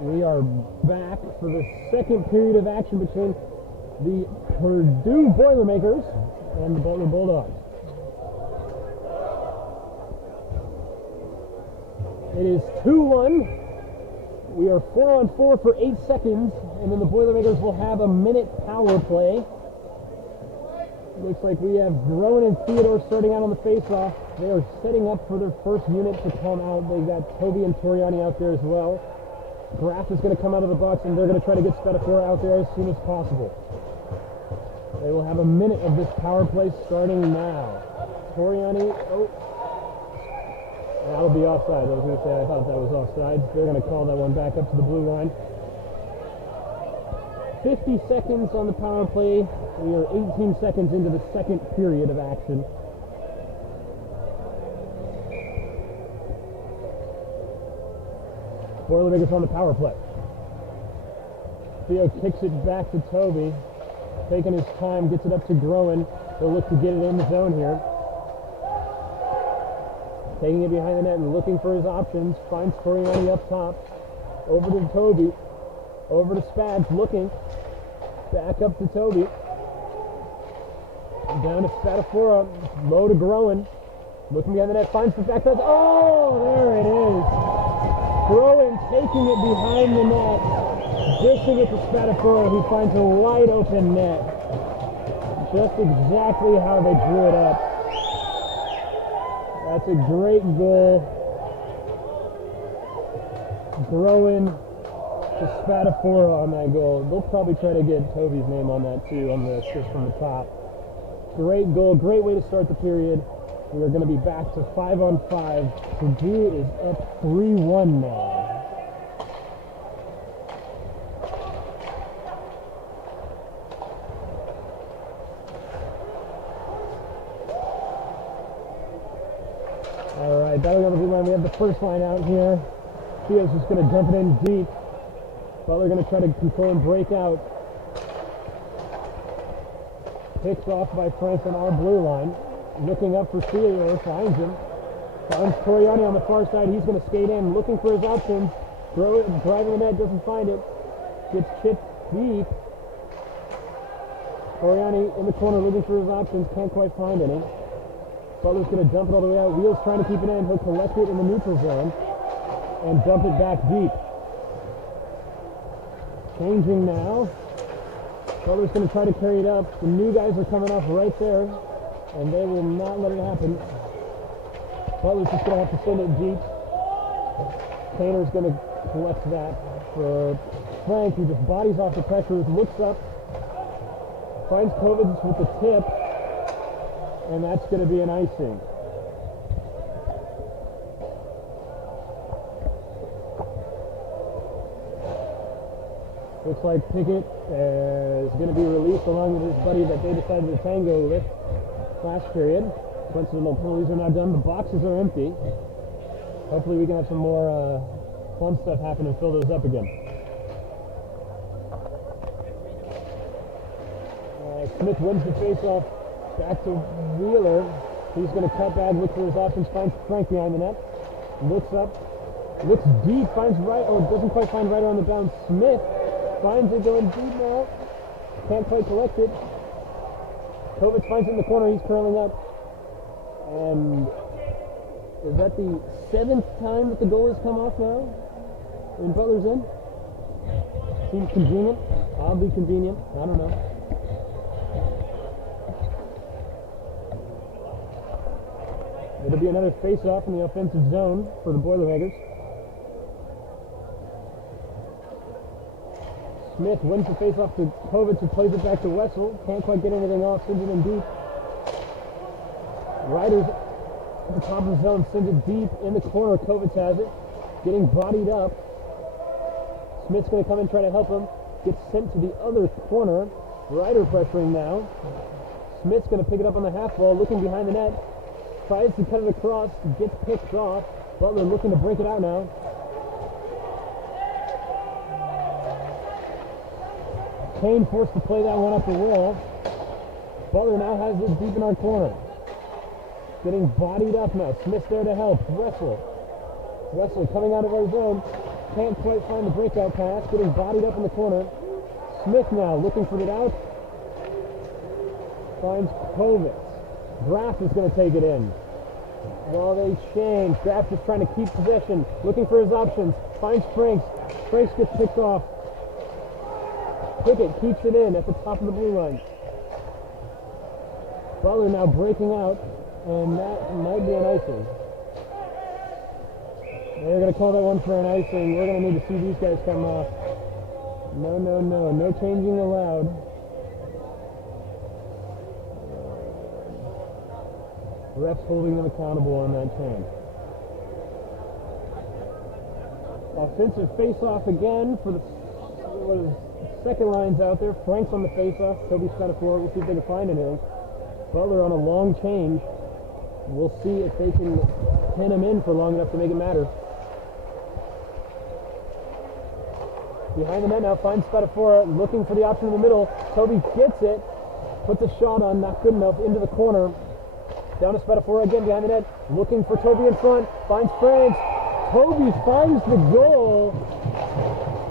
We are back for the second period of action between the Purdue Boilermakers and the Butler Bulldogs. It is 2-1. We are 4-on-4 for 8 seconds, and then the Boilermakers will have a minute power play. Looks like we have Groen and Theodore starting out on the face-off. They are setting up for their first unit to come out. They've got Toby and Toriani out there as well. Graf is going to come out of the box, and they're going to try to get Spatafora out there as soon as possible. They will have a minute of this power play starting now. Toriani, that'll be offside. I was going to say I thought that was offside. They're going to call that one back up to the blue line. 50 seconds on the power play. We are 18 seconds into the second period of action. Boilermakers on the power play. Theo kicks it back to Toby. Taking his time, gets it up to Groen. They'll look to get it in the zone here. Taking it behind the net and looking for his options. Finds Toriani up top. Over to Toby. Over to Spads, looking. Back up to Toby. Down to Spatafora. Low to Groen. Looking behind the net. Finds the back pass. Oh, there it is. Groen taking it behind the net. Dishing it to Spatafora, who finds a wide open net. Just exactly how they drew it up. That's a great goal. Groen to Spatafora on that goal. They'll probably try to get Toby's name on that too, on the assist from the top. Great goal, great way to start the period. We are going to be back to 5-on-5. Purdue is up 3-1 now. All right, battling on the blue line. We have the first line out here. Theo's just going to dump it in deep. Butler going to try to control and break out. Picked off by Frank on our blue line. Looking up for Theodore, finds him. Finds Toriani on the far side. He's going to skate in, looking for his options. Throw it, driving the net, doesn't find it. Gets chipped deep. Toriani in the corner looking for his options, can't quite find any. Butler's going to dump it all the way out. Wheels trying to keep it in. He'll collect it in the neutral zone and dump it back deep. Changing now. Butler's going to try to carry it up. The new guys are coming off right there, and they will not let it happen. Butler's just going to have to send it deep. Kaner's going to collect that for Frank, who just bodies off the pressure, looks up, finds Kovic with the tip, and that's going to be an icing. Looks like Pickett is going to be released along with his buddy that they decided to tango with last period. Coincidental penalties are now done. The boxes are empty. Hopefully we can have some more fun stuff happen and fill those up again. Smith wins the face-off. Back to Wheeler. He's going to cut back, look for his options, finds Frank behind the net. Looks up. Looks deep, finds right. Oh, doesn't quite find right on the bounce. Smith finds it going deep now. Can't quite collect it. Kovic finds it in the corner. He's curling up. And is that the 7th time that the goal has come off now? And Butler's in? Seems convenient. Oddly convenient. I don't know. It'll be another face-off in the offensive zone for the Boilermakers. Smith wins the face-off to Kovic, who plays it back to Wessel. Can't quite get anything off, sends it in deep. Ryder's at the top of the zone, sends it deep in the corner. Kovic has it, getting bodied up. Smith's going to come in and try to help him. Gets sent to the other corner. Ryder pressuring now. Smith's going to pick it up on the half ball, looking behind the net. Tries to cut it across, gets picked off. Butler looking to break it out now. Kane forced to play that one up the wall. Butler now has it deep in our corner. Getting bodied up now. Smith there to help. Wessel Wesley coming out of our zone. Can't quite find the breakout pass. Getting bodied up in the corner. Smith now looking for it out. Finds Kovacs. Graff is going to take it in. Well, they change. Graff is trying to keep possession. Looking for his options. Finds Franks. Franks gets picked off. Pickett keeps it in at the top of the blue line. Butler now breaking out, and that might be an icing. They're going to call that one for an icing. We're going to need to see these guys come off. No, no, no. No changing allowed. Refs holding them accountable on that change. Offensive face-off again for the second line's out there. Frank's on the face-off. Toby Spatafora. We'll see if they can find anything. Butler on a long change. We'll see if they can pin him in for long enough to make it matter. Behind the net now, finds Spatafora, looking for the option in the middle. Toby gets it, puts a shot on, not good enough, into the corner. Down to Spatafora again behind the net, looking for Toby in front, finds Franks. Toby finds the goal.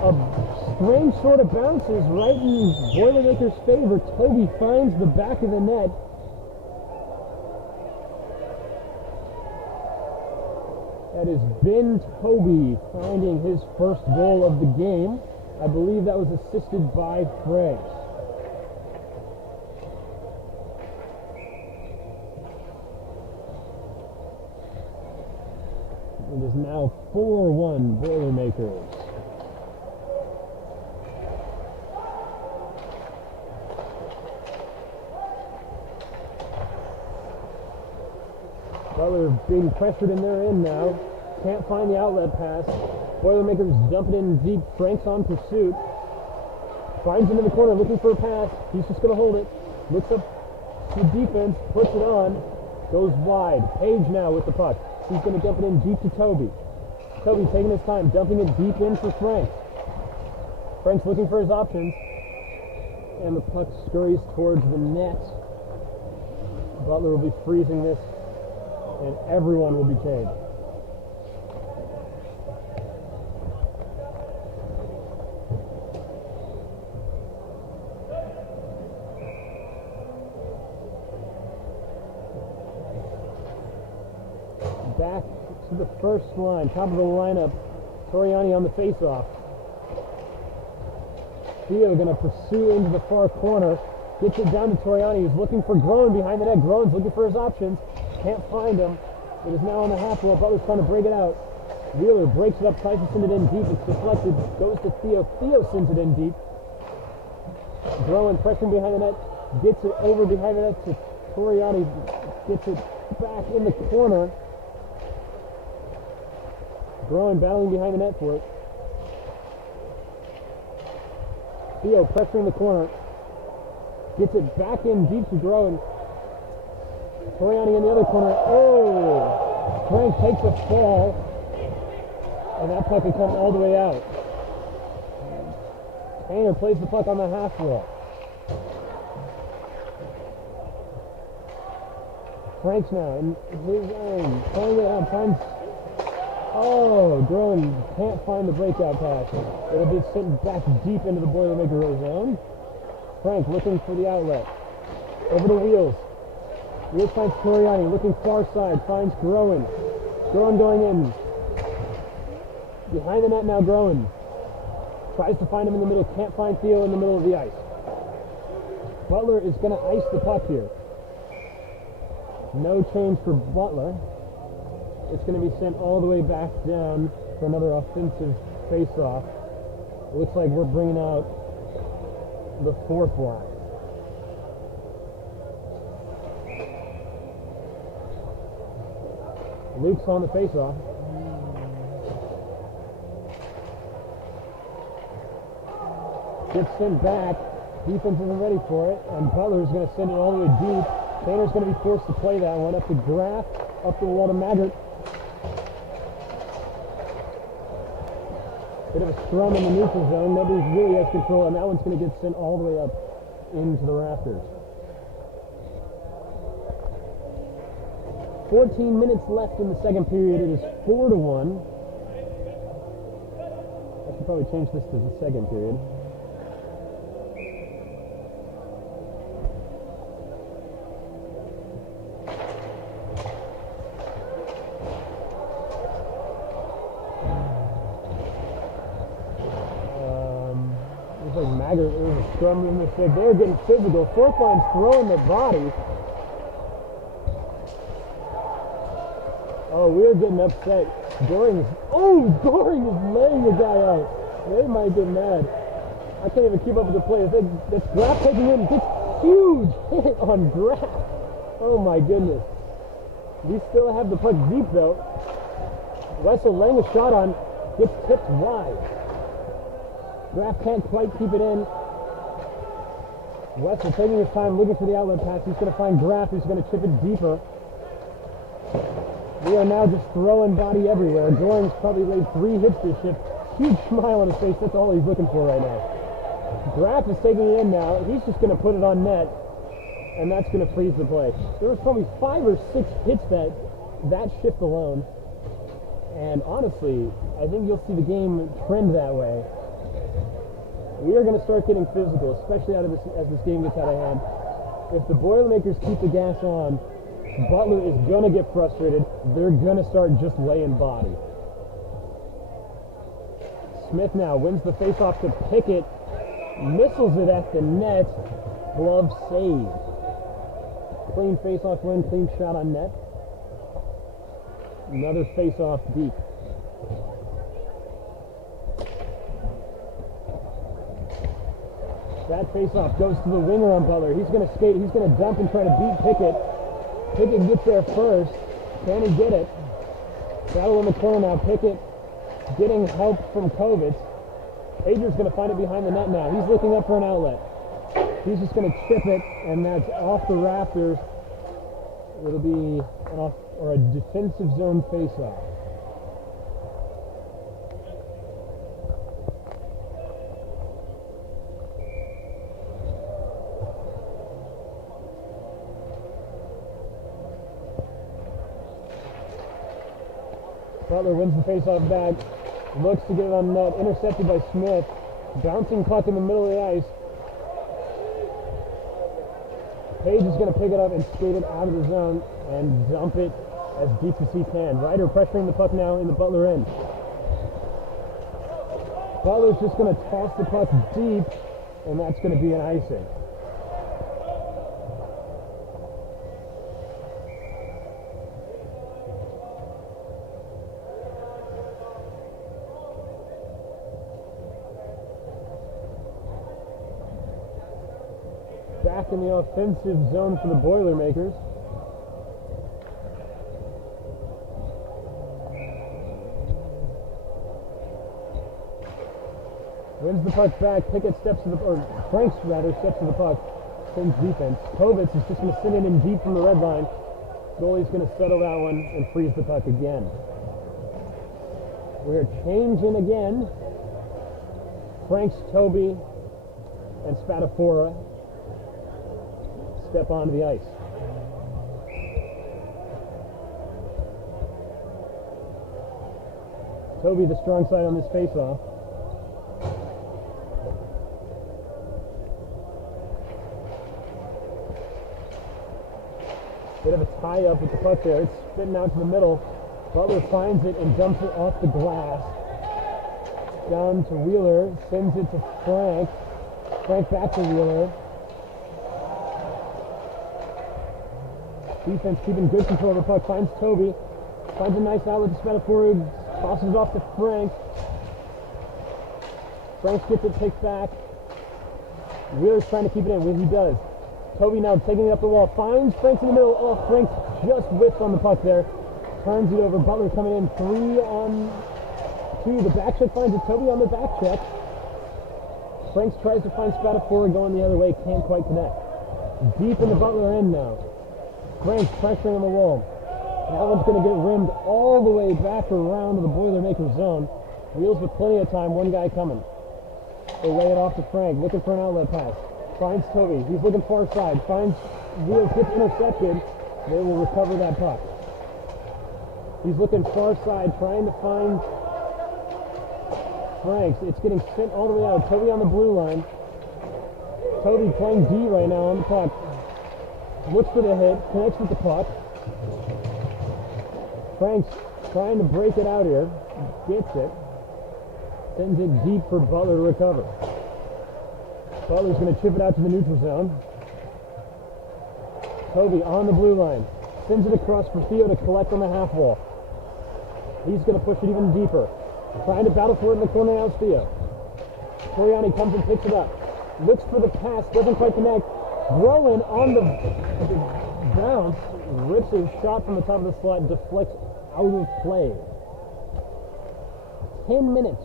A strange sort of bounces right in Boilermakers' favor. Toby finds the back of the net. That is Ben Toby finding his first goal of the game. I believe that was assisted by Franks. It is now 4-1 Boilermakers. Butler being pressured in their end now. Can't find the outlet pass. Boilermakers dump it in deep. Franks on pursuit. Finds him in the corner looking for a pass. He's just going to hold it. Looks up to the defense. Puts it on. Goes wide. Page now with the puck. He's going to dump it in deep to Toby. Toby taking his time. Dumping it deep in for Franks. Franks looking for his options. And the puck scurries towards the net. Butler will be freezing this. And everyone will be changed. Back to the first line, top of the lineup. Toriani on the faceoff. Theo going to pursue into the far corner. Gets it down to Toriani. He's looking for Groen behind the net. Groen's looking for his options. Can't find him. It is now on the half wall. Butler's trying to break it out. Wheeler breaks it up, tries to send it in deep. It's deflected. Goes to Theo. Theo sends it in deep. Groen pressing behind the net. Gets it over behind the net to Toriani. Gets it back in the corner. Groen battling behind the net for it. Theo pressuring the corner. Gets it back in deep to Groen. Toriani in the other corner. Oh! Frank takes a fall. And that puck can come all the way out. Kaner plays the puck on the half wall. Franks now in his own. Playing it out. Finds. Oh! Groen can't find the breakout pass. It'll be sent back deep into the Boilermaker zone. Frank looking for the outlet. Over the wheels. Wheels finds Toriani, looking far side, finds Groen. Groen going in. Behind the net now, Groen. Tries to find him in the middle, can't find Theo in the middle of the ice. Butler is going to ice the puck here. No change for Butler. It's going to be sent all the way back down for another offensive face-off. It looks like we're bringing out the fourth line. Luke's on the face-off. Gets sent back. Defense isn't ready for it, and Butler's going to send it all the way deep. Kaner's going to be forced to play that one up to Graff, up to the wall to Maggart. Bit of a scrum in the neutral zone. Nobody really has control, and that one's going to get sent all the way up into the rafters. 14 minutes left in the second period. It is 4-1. Should probably change this to the second period. Looks like Maggart, there was a scrum in mistake. They're getting physical. Fourth line's throwing their body. Oh, we're getting upset. Goring is laying the guy out. They might get mad. I can't even keep up with the play. That's Graff taking in. Gets huge hit on Graff. Oh my goodness. We still have the puck deep though. Wessel laying a shot on. Gets tipped wide. Graff can't quite keep it in. Wessel taking his time looking for the outlet pass. He's going to find Graff. He's going to chip it deeper. We are now just throwing body everywhere. Goring's probably laid 3 hits this shift. Huge smile on his face. That's all he's looking for right now. Graff is taking it in now. He's just going to put it on net, and that's going to freeze the play. There was probably 5 or 6 hits that shift alone. And honestly, I think you'll see the game trend that way. We are going to start getting physical, especially as this game gets out of hand. If the Boilermakers keep the gas on, Butler is going to get frustrated. They're going to start just laying body. Smith now wins the faceoff to Pickett. Missiles it at the net. Glove save. Clean faceoff win, clean shot on net. Another faceoff deep. That faceoff goes to the winger on Butler. He's going to skate. He's going to dump and try to beat Pickett. Pickett gets there first. Can he get it? Battle in the corner now. Pickett getting help from Kovitz. Pager's going to find it behind the net now. He's looking up for an outlet. He's just going to chip it, and that's off the rafters. It'll be a defensive zone faceoff. Butler wins the faceoff back, looks to get it on net, intercepted by Smith. Bouncing puck in the middle of the ice. Page is going to pick it up and skate it out of the zone and dump it as deep as he can. Ryder pressuring the puck now in the Butler end. Butler's just going to toss the puck deep, and that's going to be an icing. Back in the offensive zone for the Boilermakers. Wins the puck back. Pickett steps to the, or Franks rather, steps to the puck. Sends defense. Kovitz is just going to send it in deep from the red line. Goalie's going to settle that one and freeze the puck again. We're changing again. Franks, Toby, and Spatafora step onto the ice. Toby the strong side on this faceoff. Bit of a tie-up with the puck there. It's spitting out to the middle. Butler finds it and dumps it off the glass. Down to Wheeler. Sends it to Frank. Frank back to Wheeler. Defense keeping good control of the puck. Finds Toby. Finds a nice outlet to Spatafora. Tosses off to Frank. Frank gets it, takes back. Wheeler's trying to keep it in. Well, he does. Toby now taking it up the wall. Finds Franks in the middle. Oh, Franks just whiffed on the puck there. Turns it over. Butler coming in. 3 on 2. The back check finds it. Toby on the back check. Franks tries to find Spatafora going the other way. Can't quite connect. Deep in the Butler end now. Franks pressuring on the wall. That one's going to get rimmed all the way back around to the Boilermaker zone. Wheels with plenty of time. One guy coming. They lay it off to Frank. Looking for an outlet pass. Finds Toby. He's looking far side. Finds Wheels. Gets intercepted. They will recover that puck. He's looking far side. Trying to find Franks. It's getting sent all the way out. Toby on the blue line. Toby playing D right now on the puck. Looks for the hit. Connects with the puck. Franks trying to break it out here. Gets it. Sends it deep for Butler to recover. Butler's going to chip it out to the neutral zone. Toby on the blue line. Sends it across for Theo to collect on the half wall. He's going to push it even deeper. Trying to battle for it in the corner now is Theo. Toriani comes and picks it up. Looks for the pass. Doesn't quite connect. Rowan on the bounce. Rips a shot from the top of the slot. Deflects out of play. 10 minutes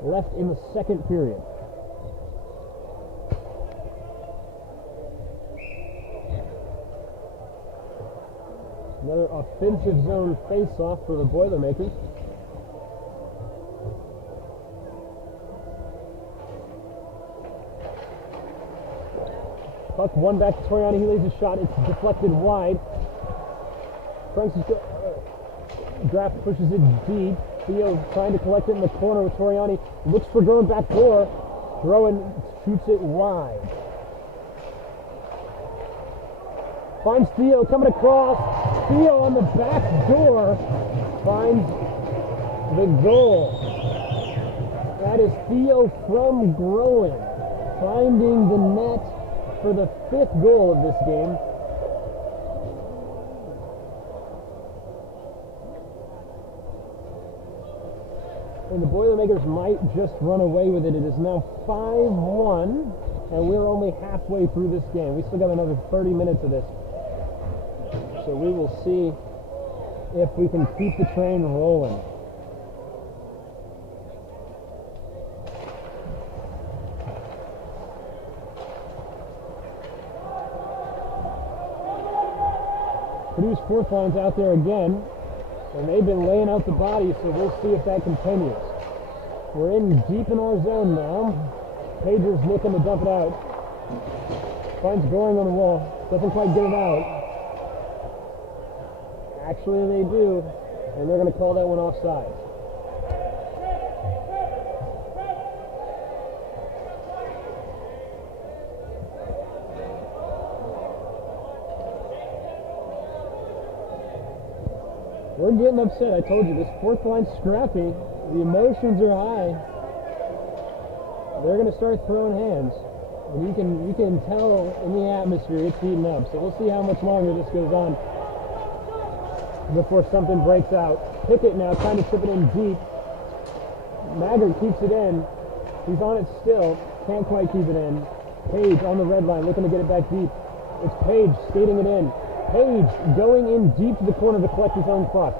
left in the second period. Another offensive zone face-off for the Boilermakers. Puck one back to Toriani. He lays a shot. It's deflected wide. Franks Draft pushes it deep. Theo trying to collect it in the corner with Toriani. Looks for Groen back door. Groen shoots it wide. Finds Theo coming across. Theo on the back door finds the goal. That is Theo from Groen finding the net for the 5th goal of this game. And the Boilermakers might just run away with it. It is now 5-1, and we're only halfway through this game. We still got another 30 minutes of this. So we will see if we can keep the train rolling. Purdue's fourth line's out there again, and they've been laying out the body, so we'll see if that continues. We're in deep in our zone now. Pager's looking to dump it out. Finds Goring on the wall. Doesn't quite get it out. Actually, they do, and they're going to call that one offside. We're getting upset. I told you, this fourth line's scrappy. The emotions are high. They're going to start throwing hands. And you can tell in the atmosphere it's heating up. So we'll see how much longer this goes on before something breaks out. Pickett now trying to chip it in deep. Maggard keeps it in. He's on it still. Can't quite keep it in. Page on the red line looking to get it back deep. It's Page skating it in. Page going in deep to the corner to collect his own puck.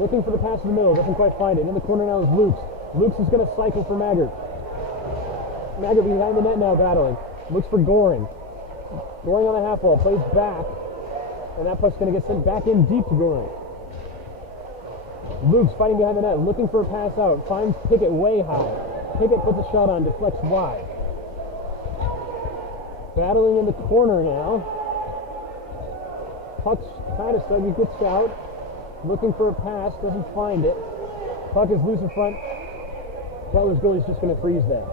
Looking for the pass in the middle. Doesn't quite find it. In the corner now is Lukes. Lukes is going to cycle for Maggard. Maggard behind the net now battling. Looks for Goring. Goring on the half wall. Plays back. And that puck's going to get sent back in deep to Goring. Lukes fighting behind the net. Looking for a pass out. Finds Pickett way high. Pickett puts a shot on. Deflects wide. Battling in the corner now. Puck's kind of stuck. He gets out. Looking for a pass. Doesn't find it. Puck is loose in front. Butler's goalie's just going to freeze that.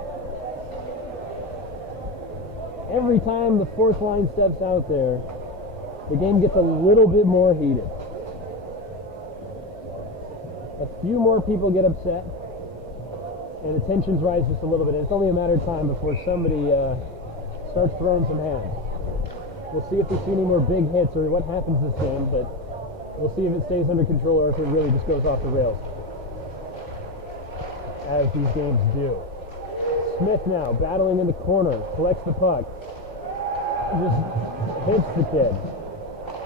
Every time the fourth line steps out there, the game gets a little bit more heated. A few more people get upset, and the tensions rise just a little bit. And it's only a matter of time before somebody starts throwing some hands. We'll see if we see any more big hits or what happens this game, but we'll see if it stays under control or if it really just goes off the rails, as these games do. Smith now battling in the corner, collects the puck, just hits the kid.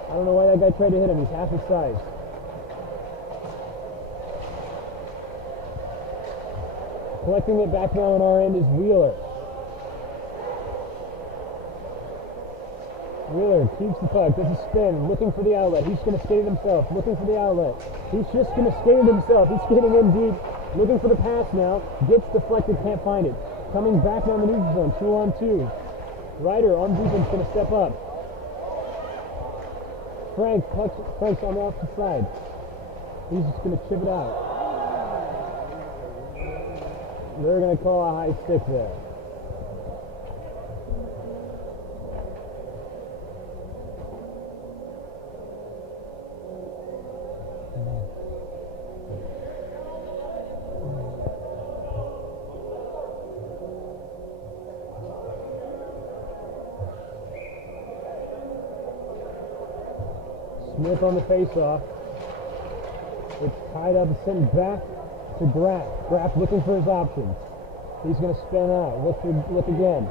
I don't know why that guy tried to hit him. He's half his size. Collecting it back now on our end is Wheeler. Wheeler keeps the puck, does a spin, looking for the outlet. He's going to skate it himself, looking for the outlet. He's just going to skate it himself. He's skating in deep, looking for the pass now. Gets deflected, can't find it. Coming back down the neutral zone, 2-on-2. Ryder on defense going to step up. Frank's on the opposite side. He's just going to chip it out. They're going to call a high stick there. Smith on the face-off. It's tied up and sent back to Graff. Graff looking for his options. He's going to spin out. Look again.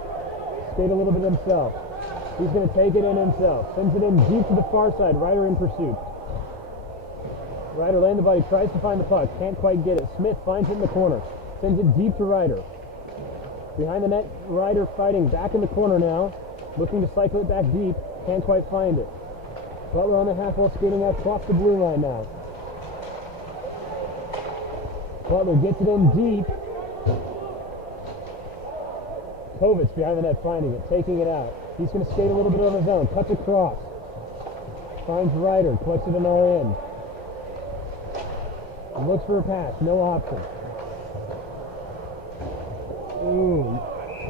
Skate a little bit himself. He's going to take it in himself. Sends it in deep to the far side. Ryder in pursuit. Ryder laying the body. Tries to find the puck. Can't quite get it. Smith finds it in the corner. Sends it deep to Ryder. Behind the net, Ryder fighting back in the corner now. Looking to cycle it back deep. Can't quite find it. Butler on the half wall skating out across the blue line now. Butler gets it in deep. Kovitz behind the net finding it, taking it out. He's going to skate a little bit on his own. Cuts across. Finds Ryder. Collects it in our end. Looks for a pass. No option. Ooh,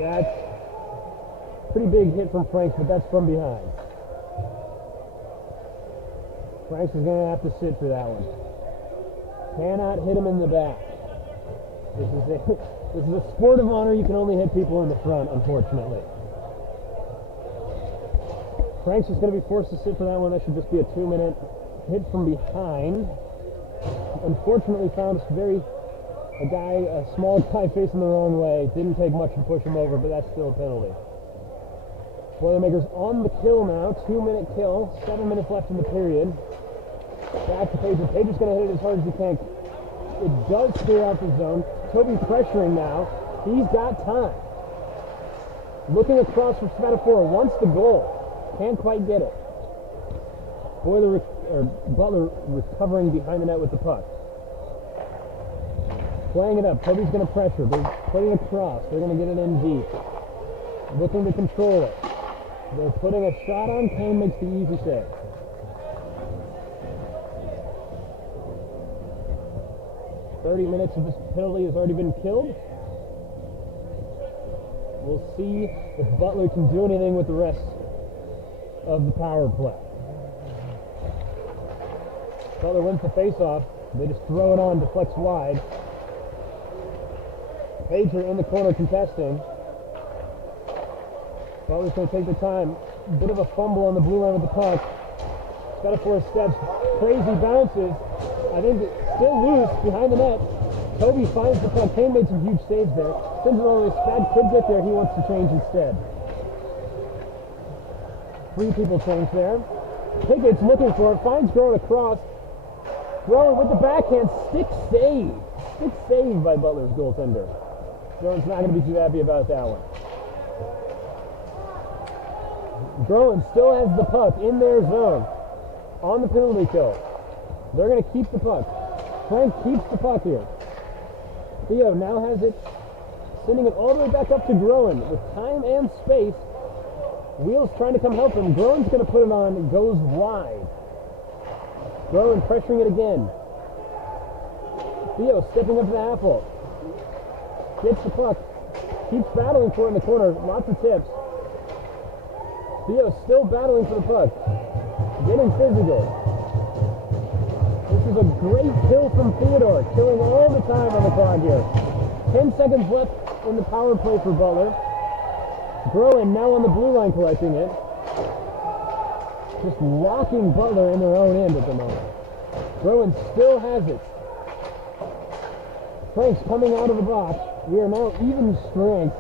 that's a pretty big hit from Franks, but that's from behind. Franks is going to have to sit for that one. Cannot hit him in the back. This is a sport of honor. You can only hit people in the front, unfortunately. Franks is going to be forced to sit for that one. That should just be a 2-minute hit from behind. Unfortunately, found a small guy facing the wrong way. Didn't take much to push him over, but that's still a penalty. Boilermakers on the kill now. 2-minute kill. 7 minutes left in the period. Back to Page. Page is going to hit it as hard as he can. It does clear out the zone. Toby pressuring now. He's got time. Looking across for Spadafora. Wants the goal. Can't quite get it. Butler recovering behind the net with the puck. Playing it up. Toby's going to pressure. They're putting it across. They're going to get it in deep. Looking to control it. They're putting a shot on. Kane makes the easy save. .30 minutes of this penalty has already been killed. We'll see if Butler can do anything with the rest of the power play. Butler wins the face-off. They just throw it on, deflects wide. Pager in the corner contesting. Butler's going to take the time. Bit of a fumble on the blue line with the puck. Spadafora steps. Crazy bounces. I think it's still loose behind the net. Toby finds the puck. Kane made some huge saves there. Sends it all the way. Spad could get there. He wants to change instead. 3 people change there. Pickett's looking for it. Finds Groen across. Groen with the backhand. Stick save. Stick save by Butler's goaltender. Groen's not going to be too happy about that one. Groen still has the puck in their zone on the penalty kill. They're going to keep the puck. Frank keeps the puck here. Theo now has it, sending it all the way back up to Groen with time and space. Wheels trying to come help him. Groen's going to put it on. It goes wide. Groen pressuring it again. Theo stepping up to the half wall. Gets the puck. Keeps battling for it in the corner. Lots of tips. Theo still battling for the puck. Getting physical. This is a great kill from Theodore. Killing all the time on the clock here. 10 seconds left in the power play for Butler. Groen now on the blue line collecting it. Just locking Butler in their own end at the moment. Groen still has it. Frank's coming out of the box. We are now even strength.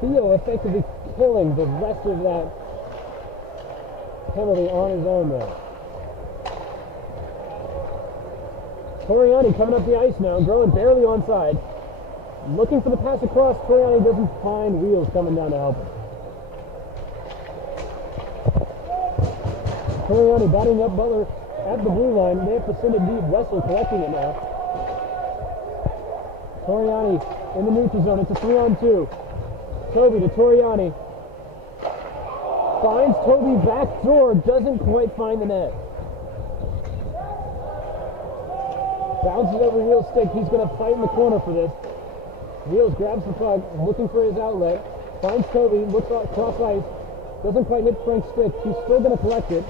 Theo effectively killing the rest of that penalty on his own there. Toriani coming up the ice now. Groen barely onside. Looking for the pass across. Toriani doesn't find Wheels coming down to help him. Toriani batting up Butler at the blue line. They have to send it deep. Wessel collecting it now. Toriani in the neutral zone. It's a 3-on-2. Toby to Toriani. Finds Toby back door. Doesn't quite find the net. Bounces over Wheel's stick. He's going to fight in the corner for this. Wheels grabs the puck, looking for his outlet. Finds Toby, looks out cross ice. Doesn't quite hit Frank's stick. He's still going to collect it.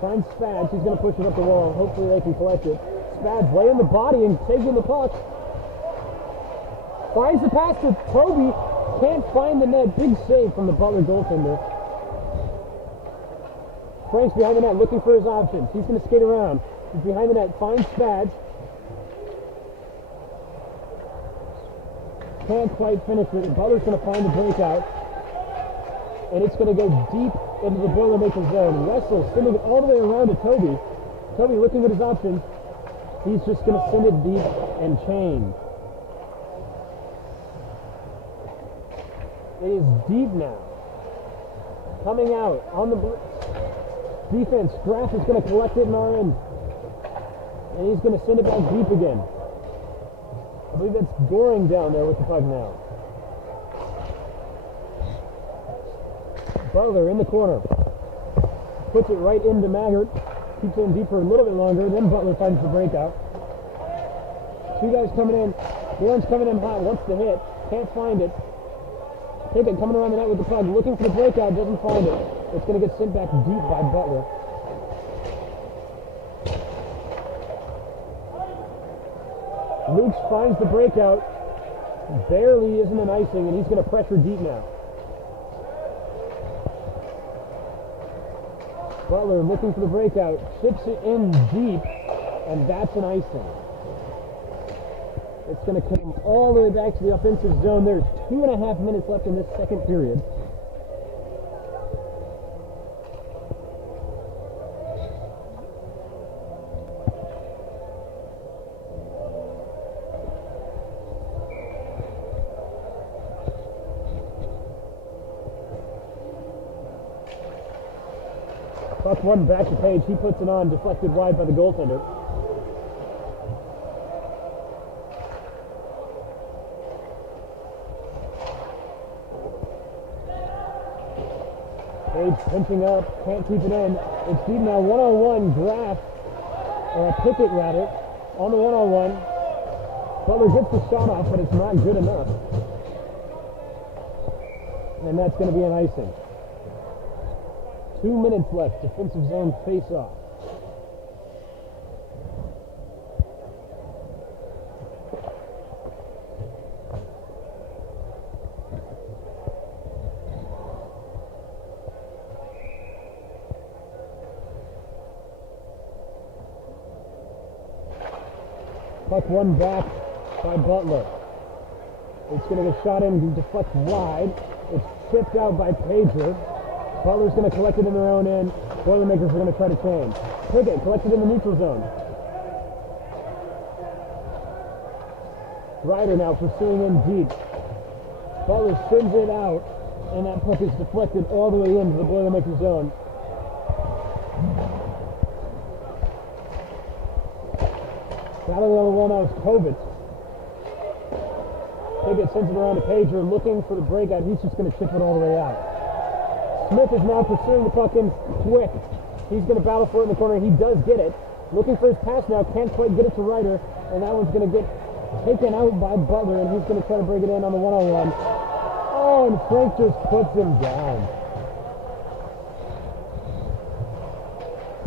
Finds Spads. He's going to push it up the wall. Hopefully they can collect it. Spads laying the body and taking the puck. Finds the pass to Toby. Can't find the net. Big save from the Butler goaltender. Frank's behind the net looking for his options. He's going to skate around. He's behind the net. Finds Spads. Can't quite finish it. Butler's going to find the breakout. And it's going to go deep into the Boilermaker zone. Wessel sending it all the way around to Toby. Toby looking at his options. He's just going to send it deep and chain. It is deep now. Coming out on the defense. Graff is going to collect it in our end. And he's going to send it back deep again. I believe that's Goring down there with the puck now. Butler in the corner. Puts it right into Maggart. Keeps it in deep for a little bit longer. Then Butler finds the breakout. Two guys coming in. Goring's coming in hot. Wants to hit. Can't find it. Pickett coming around the net with the puck. Looking for the breakout. Doesn't find it. It's going to get sent back deep by Butler. Lukes finds the breakout. Barely isn't an icing, and he's going to pressure deep now. Butler looking for the breakout. Chips it in deep, and that's an icing. It's going to come all the way back to the offensive zone. There's 2.5 minutes left in this second period. Puck one back to Page. He puts it on, deflected wide by the goaltender. Page pinching up, can't keep it in. It's deep now, one-on-one, Graff, or Pickett rather, on the one-on-one. Butler gets the shot off, but it's not good enough. And that's going to be an icing. 2 minutes left, defensive zone face-off. Puck one back by Butler. It's going to get shot in and deflect wide. It's chipped out by Pager. Butler's going to collect it in their own end. Boilermakers are going to try to change. Pickett collects it in the neutral zone. Ryder now pursuing in deep. Butler sends it out, and that puck is deflected all the way into the Boilermaker zone. Battling on the wall now is Kovac. Pickett sends it around to Pager, looking for the breakout. He's just going to chip it all the way out. Smith is now pursuing the puck in quick. He's going to battle for it in the corner. He does get it. Looking for his pass now. Can't quite get it to Ryder. And that one's going to get taken out by Butler. And he's going to try to break it in on the one-on-one. Oh, and Frank just puts him down.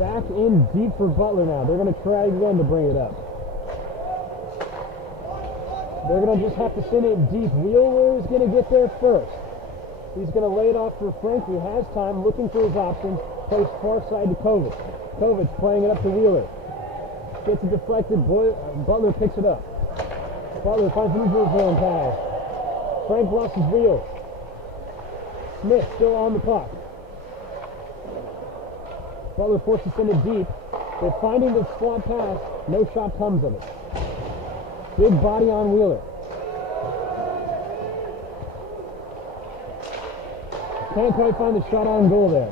Back in deep for Butler now. They're going to try again to bring it up. They're going to just have to send it deep. Wheeler is going to get there first. He's going to lay it off for Frank, who has time, looking for his options. Plays far side to Kovac. Kovac playing it up to Wheeler. Gets it deflected. Butler picks it up. Butler finds the neutral zone pass. Frank lost his wheels. Smith still on the puck. Butler forced to send it deep. They're finding the slot pass. No shot comes of it. Big body on Wheeler. Can't quite find the shot on goal there.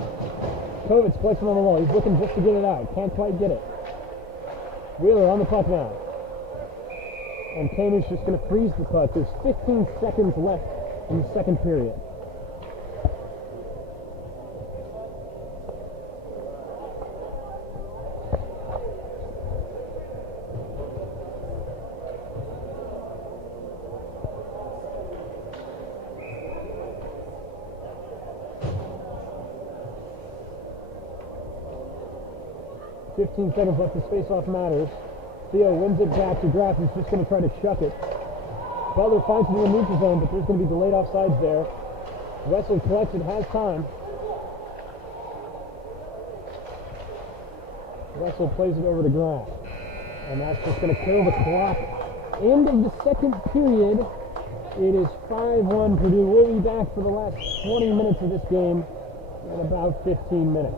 Kovac plays it on the wall. He's looking just to get it out. Can't quite get it. Wheeler on the puck now. And Kane is just going to freeze the puck. There's 15 seconds left in the second period. 15 seconds left. This face-off matters. Theo wins it back to Graff, who's just going to try to chuck it. Butler finds it in the neutral zone, but there's going to be delayed offsides there. Wessel collects it, has time. Wessel plays it over to Graff. And that's just going to kill the clock. End of the second period. It is 5-1 Purdue. We'll be back for the last 20 minutes of this game in about 15 minutes.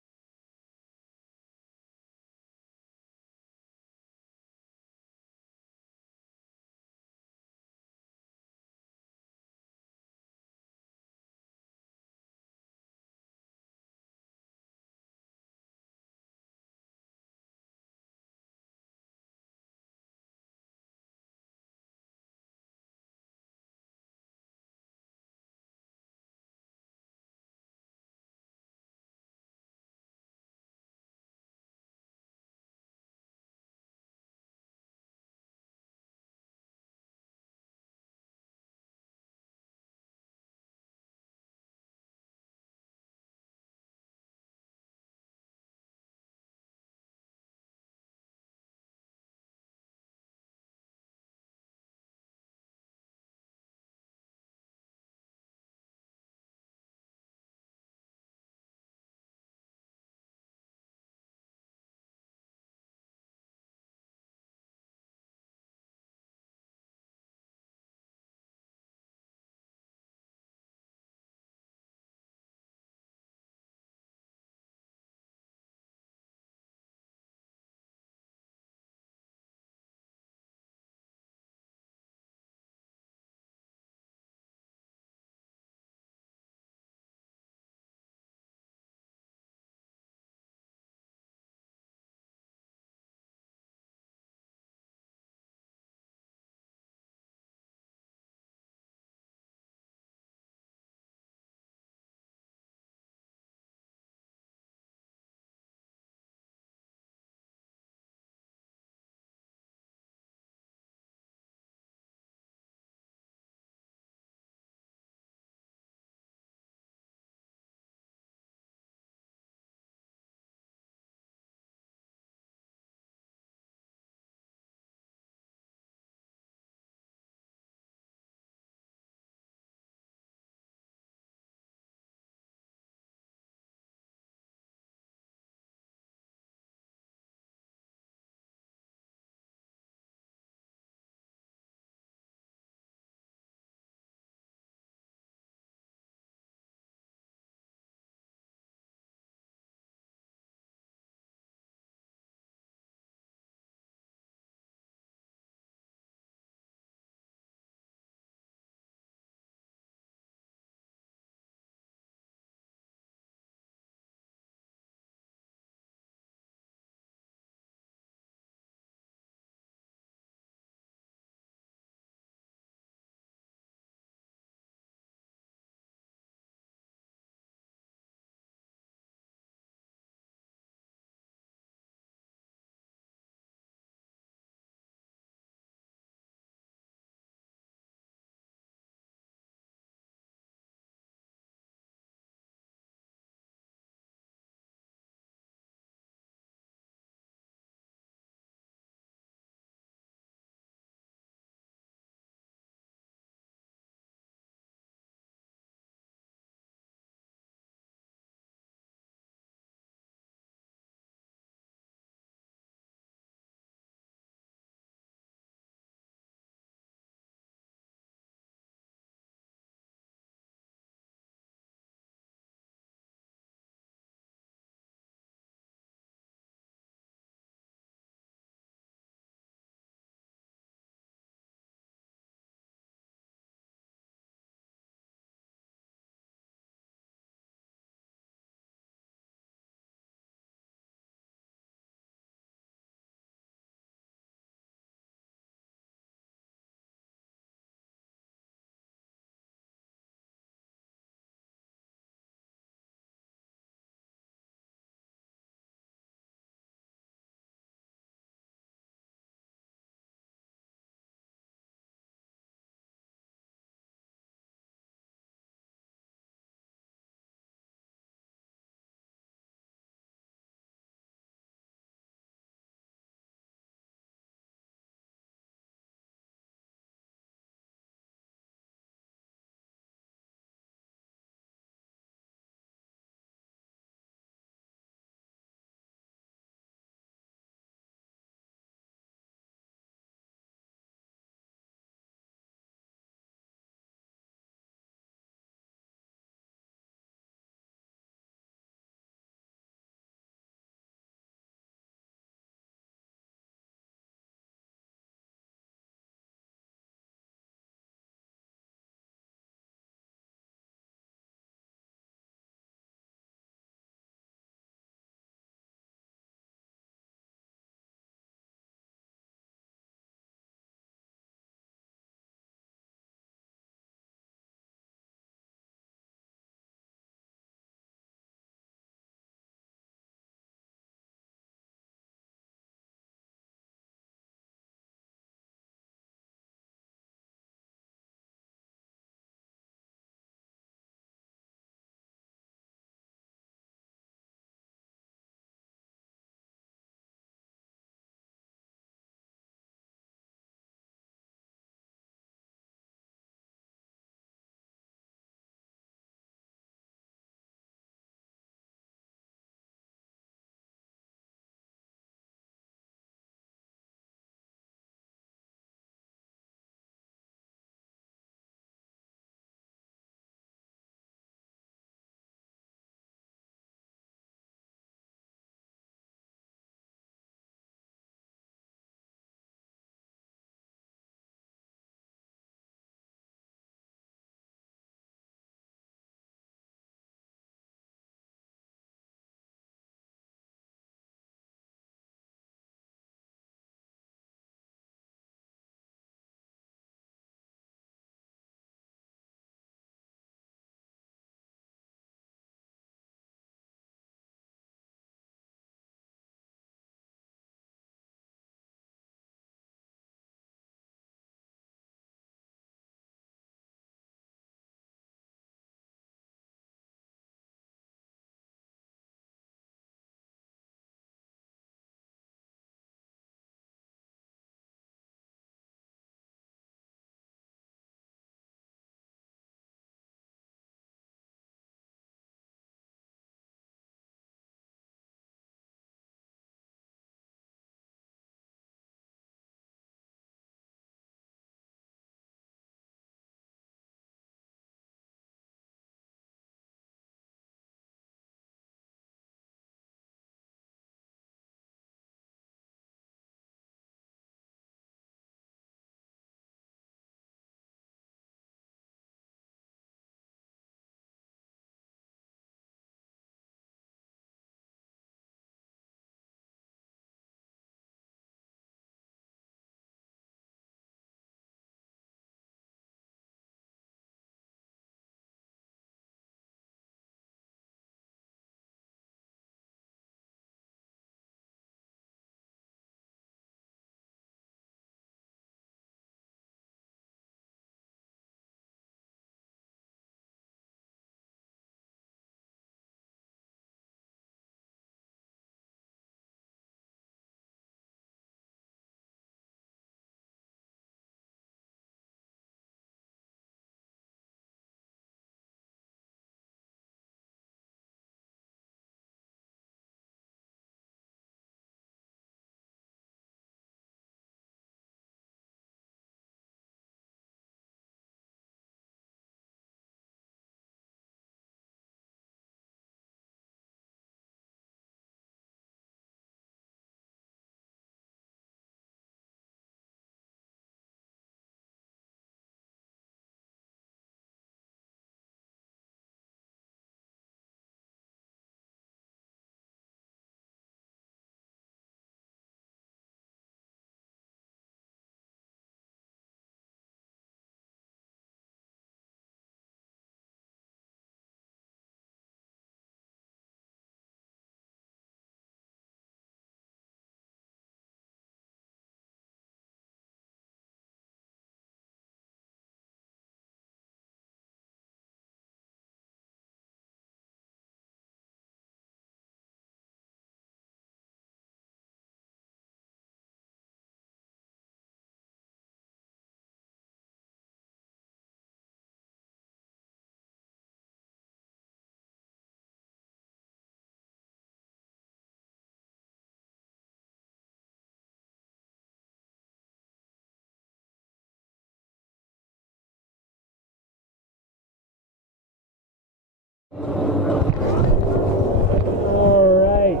Alright.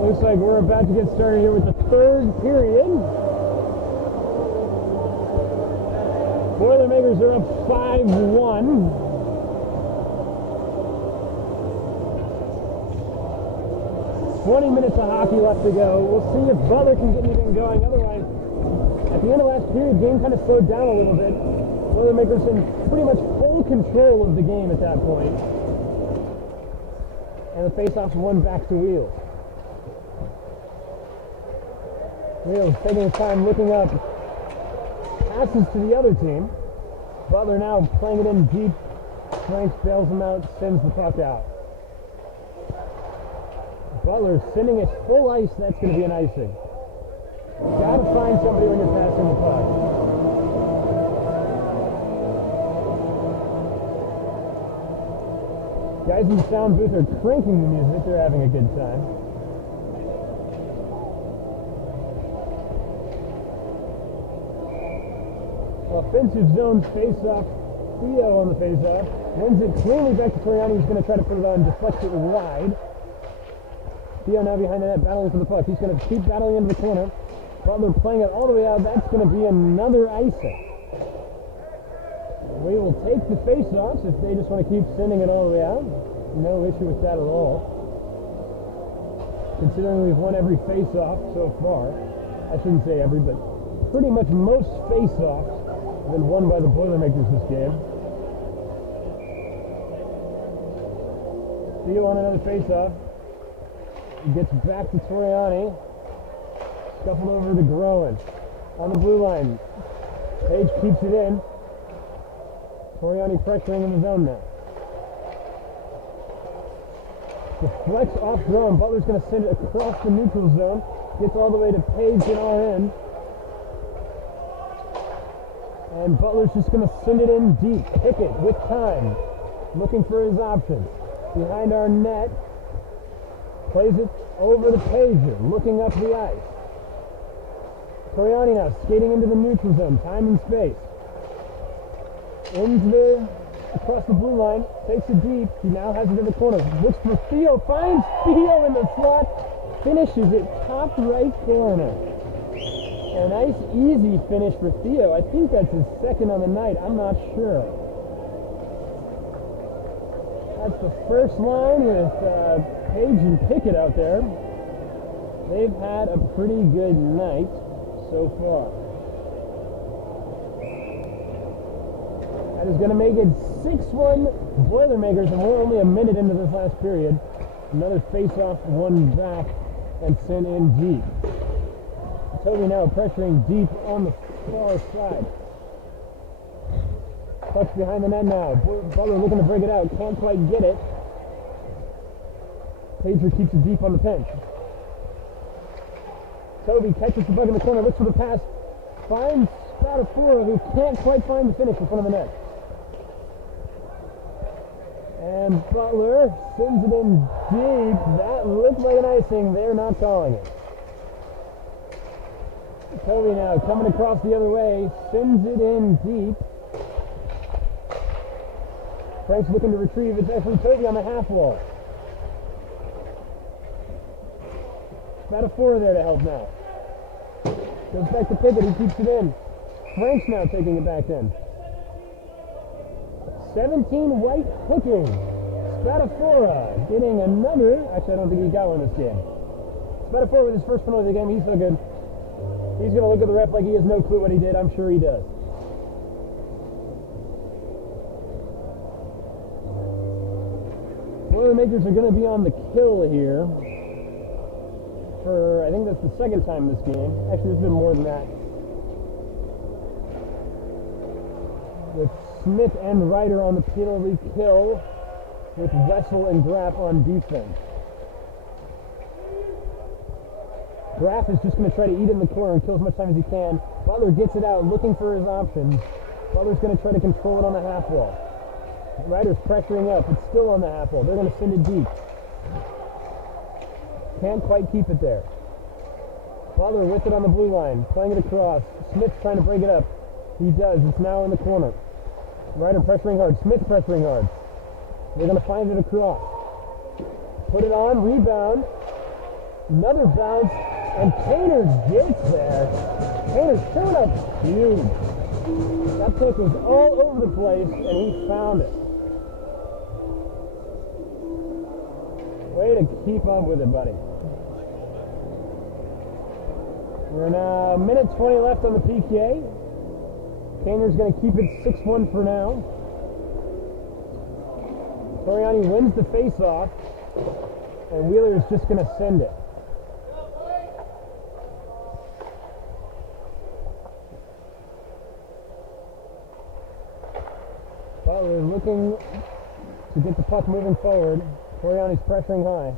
Looks like we're about to get started here with the third period. Boilermakers are up 5-1. Minutes of hockey left to go. We'll see if Butler can get anything going. Otherwise, at the end of last period, game kind of slowed down a little bit. Boilermakers in pretty much full control of the game at that point. And the faceoffs won back to Wheels. Wheels taking his time looking up. Passes to the other team. Butler now playing it in deep. Franks bails him out, sends the puck out. Butler sending it full ice, that's going to be an icing. Gotta find somebody when you're passing the puck. Guys in the sound booth are cranking the music, they're having a good time. Offensive zone face-off. Theo on the face-off. Wins it cleanly back to Toriani, who's going to try to put it on, deflects it wide. Theo now behind the net, battling for the puck. He's going to keep battling into the corner. Butler playing it all the way out. That's going to be another icing. We will take the face-offs if they just want to keep sending it all the way out. No issue with that at all. Considering we've won every face-off so far. I shouldn't say every, but pretty much most face-offs have been won by the Boilermakers this game. Theo on another face-off. He gets back to Toriani. Scuffled over to Groen. On the blue line. Page keeps it in. Toriani pressuring in the zone now. Deflects off Groen. Butler's going to send it across the neutral zone. Gets all the way to Page in our end. And Butler's just going to send it in deep. Pickett with time. Looking for his options. Behind our net. Plays it over the Pager, looking up the ice. Toriani now skating into the neutral zone, time and space. Across the blue line, takes it deep. He now has it in the corner. Looks for Theo, finds Theo in the slot, finishes it top right corner. A nice, easy finish for Theo. I think that's his second on the night. I'm not sure. That's the first line with Page and Pickett out there. They've had a pretty good night so far. That is going to make it 6-1 Boilermakers, and we're only a minute into this last period. Another face-off, one back, and sent in deep. Toby now pressuring deep on the far side. Puck's behind the net now. Butler looking to break it out. Can't quite get it. Pager keeps it deep on the pinch. Toby catches the puck in the corner. Looks for the pass. Finds Spadafora, who can't quite find the finish in front of the net. And Butler sends it in deep. That looked like an icing. They're not calling it. Toby now coming across the other way. Sends it in deep. Frank's looking to retrieve. It's actually Toby on the half wall. Spadafora there to help now. Goes back to Pickett. He keeps it in. Frank's now taking it back in. 17 white hooking. Spadafora getting another. Actually, I don't think he got one this game. Spadafora with his first penalty of the game. He's so good. He's going to look at the ref like he has no clue what he did. I'm sure he does. Boilermakers are going to be on the kill here for, I think that's the second time this game. Actually, there's been more than that. With Smith and Ryder on the penalty kill, with Wessel and Graff on defense. Graff is just going to try to eat it in the corner and kill as much time as he can. Butler gets it out, looking for his options. Butler's going to try to control it on the half wall. Ryder's pressuring up. It's still on the half wall. They're going to send it deep. Can't quite keep it there. Butler with it on the blue line, playing it across. Smith's trying to break it up. He does. It's now in the corner. Ryder pressuring hard. Smith pressuring hard. They're going to find it across. Put it on, rebound. Another bounce, and Painter gets there. Painter's showing up huge. That pick was all over the place, and he found it. Way to keep up with it, buddy. We're now a minute 20 left on the PK. Painter's going to keep it 6-1 for now. Toriani wins the face-off, and Wheeler is just going to send it. Butler looking to get the puck moving forward. Toriani's pressuring high.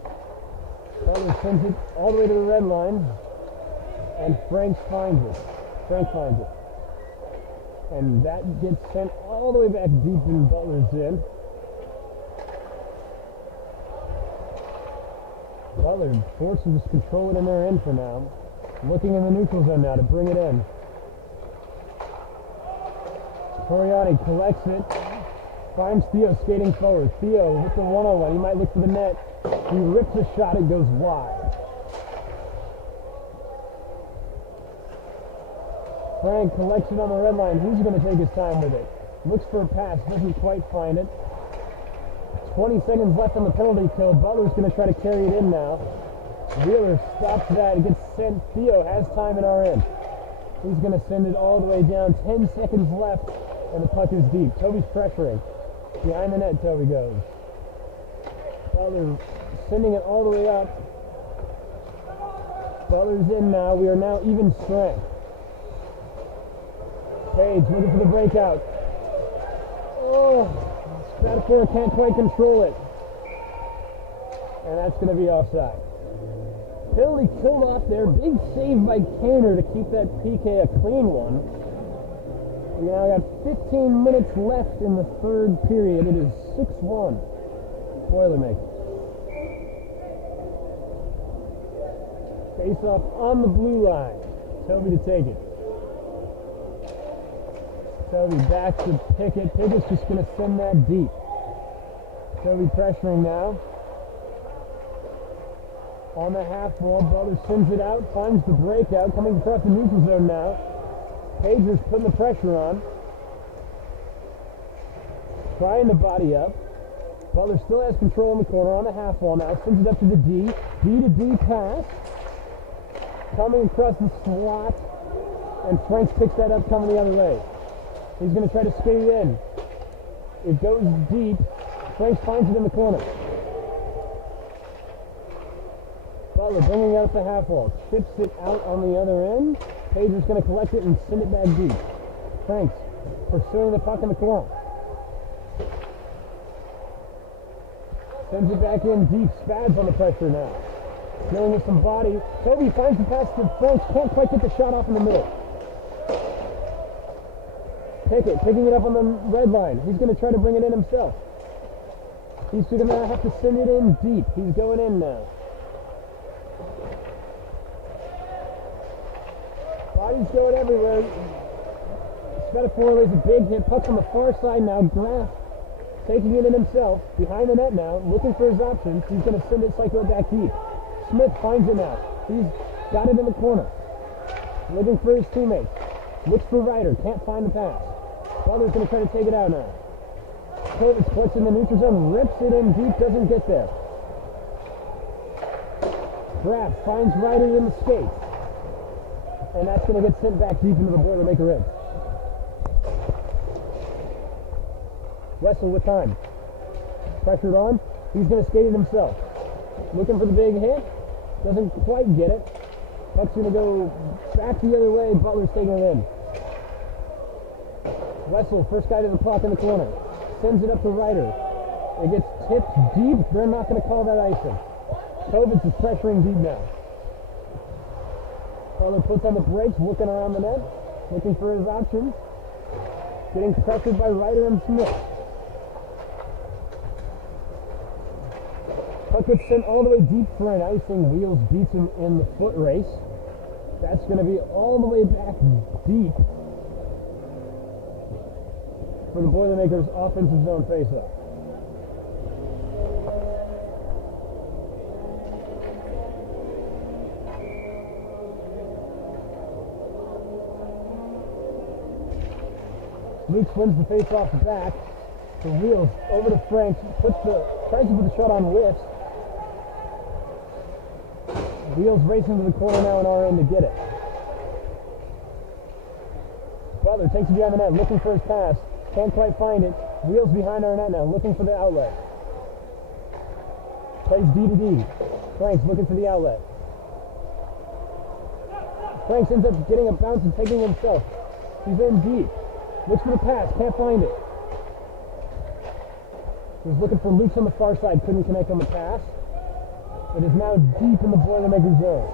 Butler sends it all the way to the red line, and Frank finds it. And that gets sent all the way back deep in Butler's end. Butler forces to control it in their end for now. Looking in the neutral zone now to bring it in. Toriani collects it. Finds Theo skating forward. Theo with the one-on-one. He might look for the net. He rips a shot. It goes wide. Frank collects it on the red line. He's going to take his time with it. Looks for a pass. Doesn't quite find it. 20 seconds left on the penalty kill. Butler's going to try to carry it in now. Wheeler stops that. It gets sent. Theo has time in our end. He's going to send it all the way down. 10 seconds left, and the puck is deep. Toby's pressuring. Behind the net, Toby goes. Butler sending it all the way up. Butler's in now. We are now even strength. Page looking for the breakout. Oh, Spatafora can't quite control it. And that's going to be offside. Penalty killed off there. Big save by Kaner to keep that PK a clean one. We now got 15 minutes left in the third period. It is 6-1. Boilermakers. Face off on the blue line. Toby to take it. Toby back to Pickett. Pickett's just going to send that deep. Toby pressuring now. On the half wall, Butler sends it out, finds the breakout, coming across the neutral zone now. Pager's putting the pressure on. Trying to body up. Butler still has control in the corner on the half wall now. Sends it up to the D. D to D pass. Coming across the slot. And Franks picks that up coming the other way. He's going to try to skate it in. It goes deep. Franks finds it in the corner. Butler bringing it up the half wall. Chips it out on the other end. Pager's going to collect it and send it back deep. Franks pursuing the puck in the corner. Sends it back in deep. Spads on the pressure now. Dealing with some body. Toby finds the pass to Franks. Can't quite get the shot off in the middle. Pickett picking it up on the red line. He's going to try to bring it in himself. He's going to have to send it in deep. He's going in now. Body's going everywhere. Spatafora lays a big hit. Puck's on the far side now. Graff taking it in himself. Behind the net now. Looking for his options. He's going to send it cycle back deep. Smith finds it now. He's got it in the corner. Looking for his teammates. Looks for Ryder. Can't find the pass. Butler's going to try to take it out now. Kovac puts in the neutral zone. Rips it in deep. Doesn't get there. Graff finds Ryder in the skates. And that's going to get sent back deep into the Boilermaker end. Wessel with time. Pressured on. He's going to skate it himself. Looking for the big hit. Doesn't quite get it. Puck's going to go back the other way. Butler's taking it in. Wessel, first guy to the puck in the corner. Sends it up to Ryder. It gets tipped deep. They're not going to call that icing. Kovac is pressuring deep now. Butler puts on the brakes, looking around the net, looking for his options. Getting pressured by Ryder and Smith. Puck gets sent all the way deep for an icing. Wheels beats him in the foot race. That's going to be all the way back deep for the Boilermakers offensive zone faceoff. Luke wins the face-off back. The Wheels over to Franks. Tries to put the shot on whiffs. Wheels racing to the corner now in our end to get it. Butler takes it behind the net, looking for his pass. Can't quite find it. Wheels behind our net now, looking for the outlet. Plays D to D. Franks looking for the outlet. Franks ends up getting a bounce and taking it himself. He's in deep. Looks for the pass, can't find it. He was looking for Luke's on the far side, couldn't connect on the pass. It is now deep in the Boilermaker zone.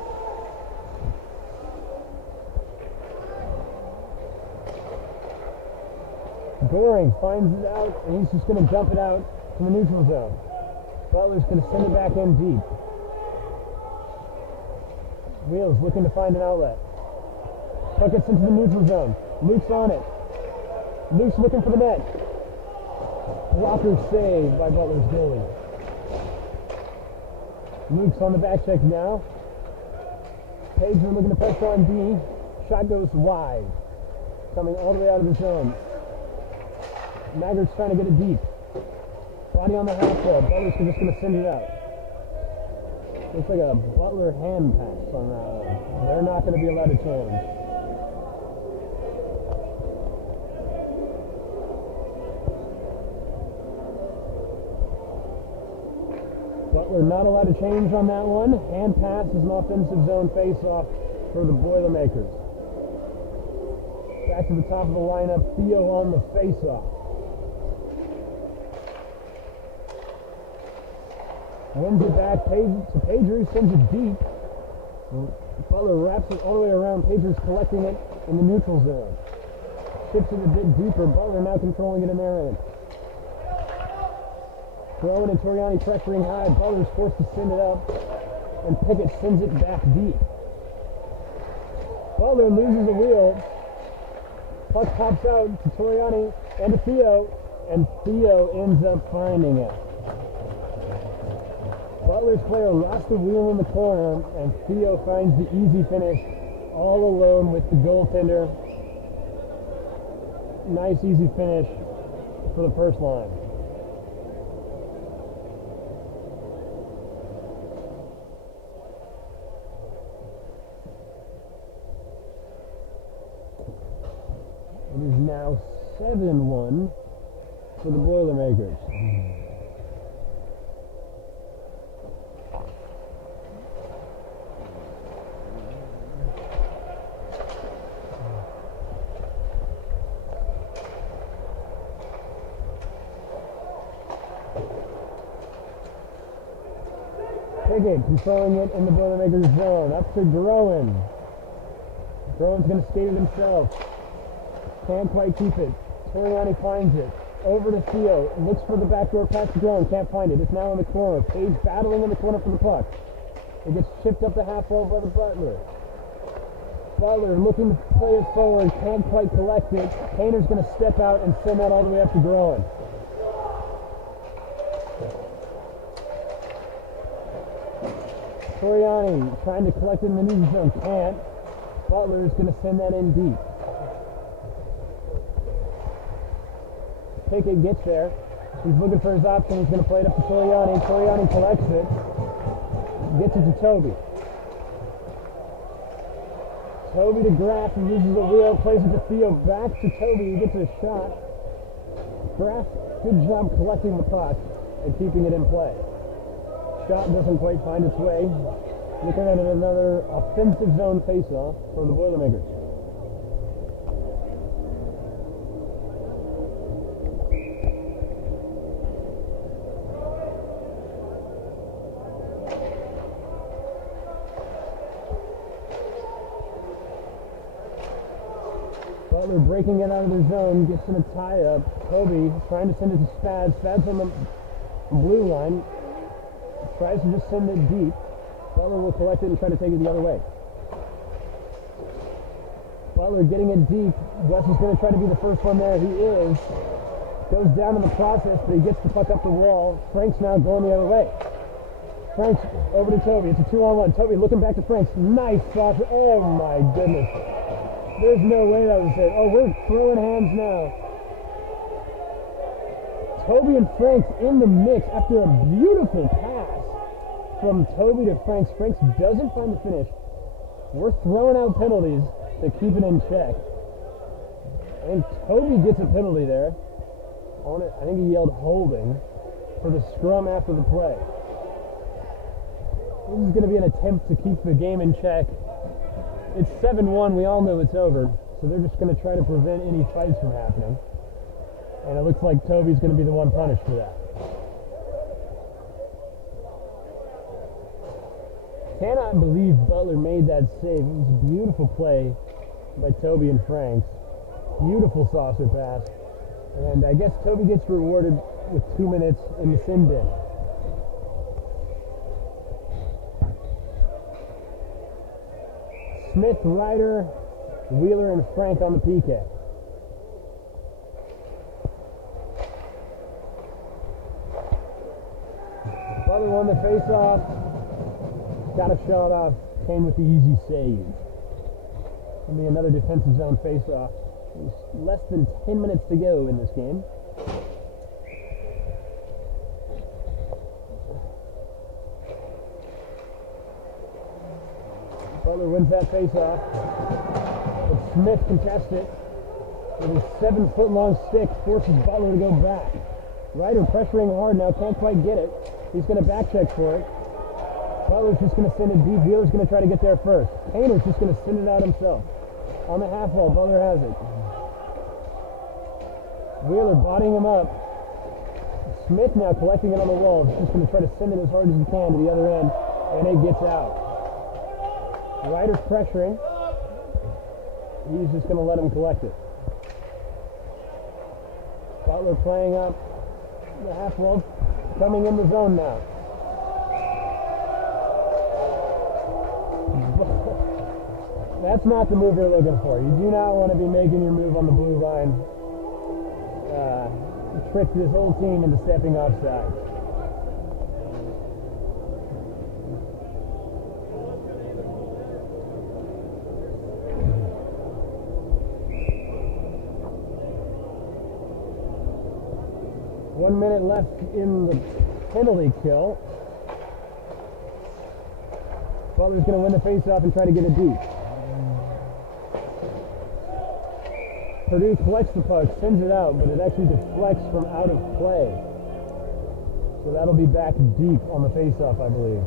Goring finds it out, and he's just going to dump it out to the neutral zone. Butler's going to send it back in deep. Wheels looking to find an outlet. Puck gets into the neutral zone. Luke's on it. Luke's looking for the net. Blocker save by Butler's goalie. Luke's on the back check now. Pager looking to pressure on D. Shot goes wide. Coming all the way out of the zone. Maggart's trying to get it deep. Body on the half wall. Butler's just going to send it out. Looks like a Butler hand pass on that one. They're not going to be allowed to change. Butler not allowed to change on that one. Hand pass is an offensive zone face-off for the Boilermakers. Back to the top of the lineup. Theo on the face-off. Wins it back to Pager, sends it deep. Butler wraps it all the way around. Pager's collecting it in the neutral zone. Ships it a bit deeper. Butler now controlling it in their end. Throwing and Toriani pressuring high. Butler's forced to send it up. And Pickett sends it back deep. Butler loses a wheel. Puck pops out to Toriani and to Theo. And Theo ends up finding it. Butler's player lost the wheel in the corner, and Theo finds the easy finish all alone with the goaltender. Nice easy finish for the first line. It is now 7-1 for the Boilermakers. Pickett controlling it in the Boilermakers zone. Up to Groen. Groen's going to skate it himself. Can't quite keep it. Toriani finds it. Over to Theo. Looks for the backdoor pass to Groen. Can't find it. It's now in the corner. Page battling in the corner for the puck. It gets chipped up the half wall by the Butler. Butler looking to play it forward. Can't quite collect it. Painter's going to step out and send that all the way up to Groen. Toriani trying to collect it in the neutral zone. Can't. Butler is going to send that in deep. Pickett gets there. He's looking for his option. He's going to play it up to Toriani. Toriani collects it. Gets it to Toby. Toby to Graff. He uses the wheel. Plays it to Theo. Back to Toby. He gets a shot. Graff, good job collecting the puck and keeping it in play. Shot doesn't quite find its way. Looking at another offensive zone face-off for the Boilermakers. Butler breaking it out of their zone, gets in a tie-up. Toby trying to send it to Spads. Spads on the blue line. Tries to just send it deep. Butler will collect it and try to take it the other way. Butler getting it deep. Wes is going to try to be the first one there. He is. Goes down in the process, but he gets the puck up the wall. Frank's now going the other way. Frank's over to Toby. It's a 2-on-1. Toby looking back to Franks. Nice shot. Oh my goodness. There's no way that was it. Oh, we're throwing hands now. Toby and Franks in the mix after a beautiful pass from Toby to Franks. Franks doesn't find the finish. We're throwing out penalties to keep it in check. I think Toby gets a penalty there. On it, I think he yelled holding for the scrum after the play. This is going to be an attempt to keep the game in check. It's 7-1. We all know it's over. So they're just going to try to prevent any fights from happening. And it looks like Toby's going to be the one punished for that. Cannot believe Butler made that save. It was a beautiful play by Toby and Franks. Beautiful saucer pass. And I guess Toby gets rewarded with 2 minutes in the sin bin. Smith, Ryder, Wheeler, and Frank on the PK. Butler won the face-off. Got a shot off. Kane with the easy save. Gonna be another defensive zone face-off. There's less than 10 minutes to go in this game. Butler wins that face-off. But Smith contests it with his 7-foot-long stick, forces Butler to go back. Ryder pressuring hard now, can't quite get it. He's going to back check for it. Butler's just going to send it deep. Wheeler's going to try to get there first. Painter's just going to send it out himself. On the half wall, Butler has it. Wheeler bodying him up. Smith now collecting it on the wall. He's just going to try to send it as hard as he can to the other end, and it gets out. Ryder's pressuring. He's just going to let him collect it. Butler playing up the half wall, coming in the zone now. That's not the move you're looking for. You do not want to be making your move on the blue line. Trick this whole team into stepping offside. One minute left in the penalty kill. Butler's going to win the face-off and try to get it deep. Purdue collects the puck, sends it out, but it actually deflects from out of play. So that'll be back deep on the face-off, I believe.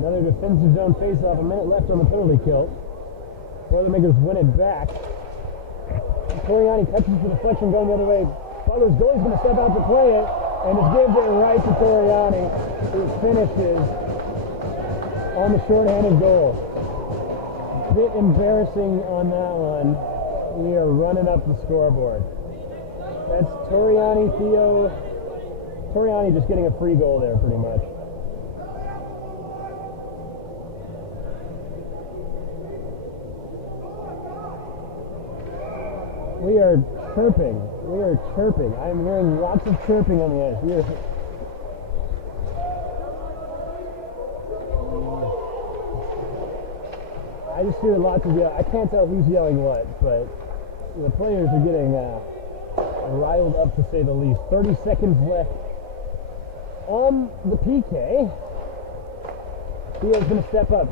Another defensive zone face-off, a minute left on the penalty kill. Boilermakers win it back. Toriani catches the deflection going the other way. Butler's goalie's going to step out to play it, and it gives it right to Toriani, who finishes on the shorthanded goal. Bit embarrassing on that one. We are running up the scoreboard. That's Toriani, Theo. Toriani just getting a free goal there, pretty much. We are chirping. We are chirping. I am hearing lots of chirping on the ice. I just hear lots of yelling. I can't tell who's yelling what, but the players are getting riled up, to say the least. 30 seconds left on the PK. Theo's going to step up.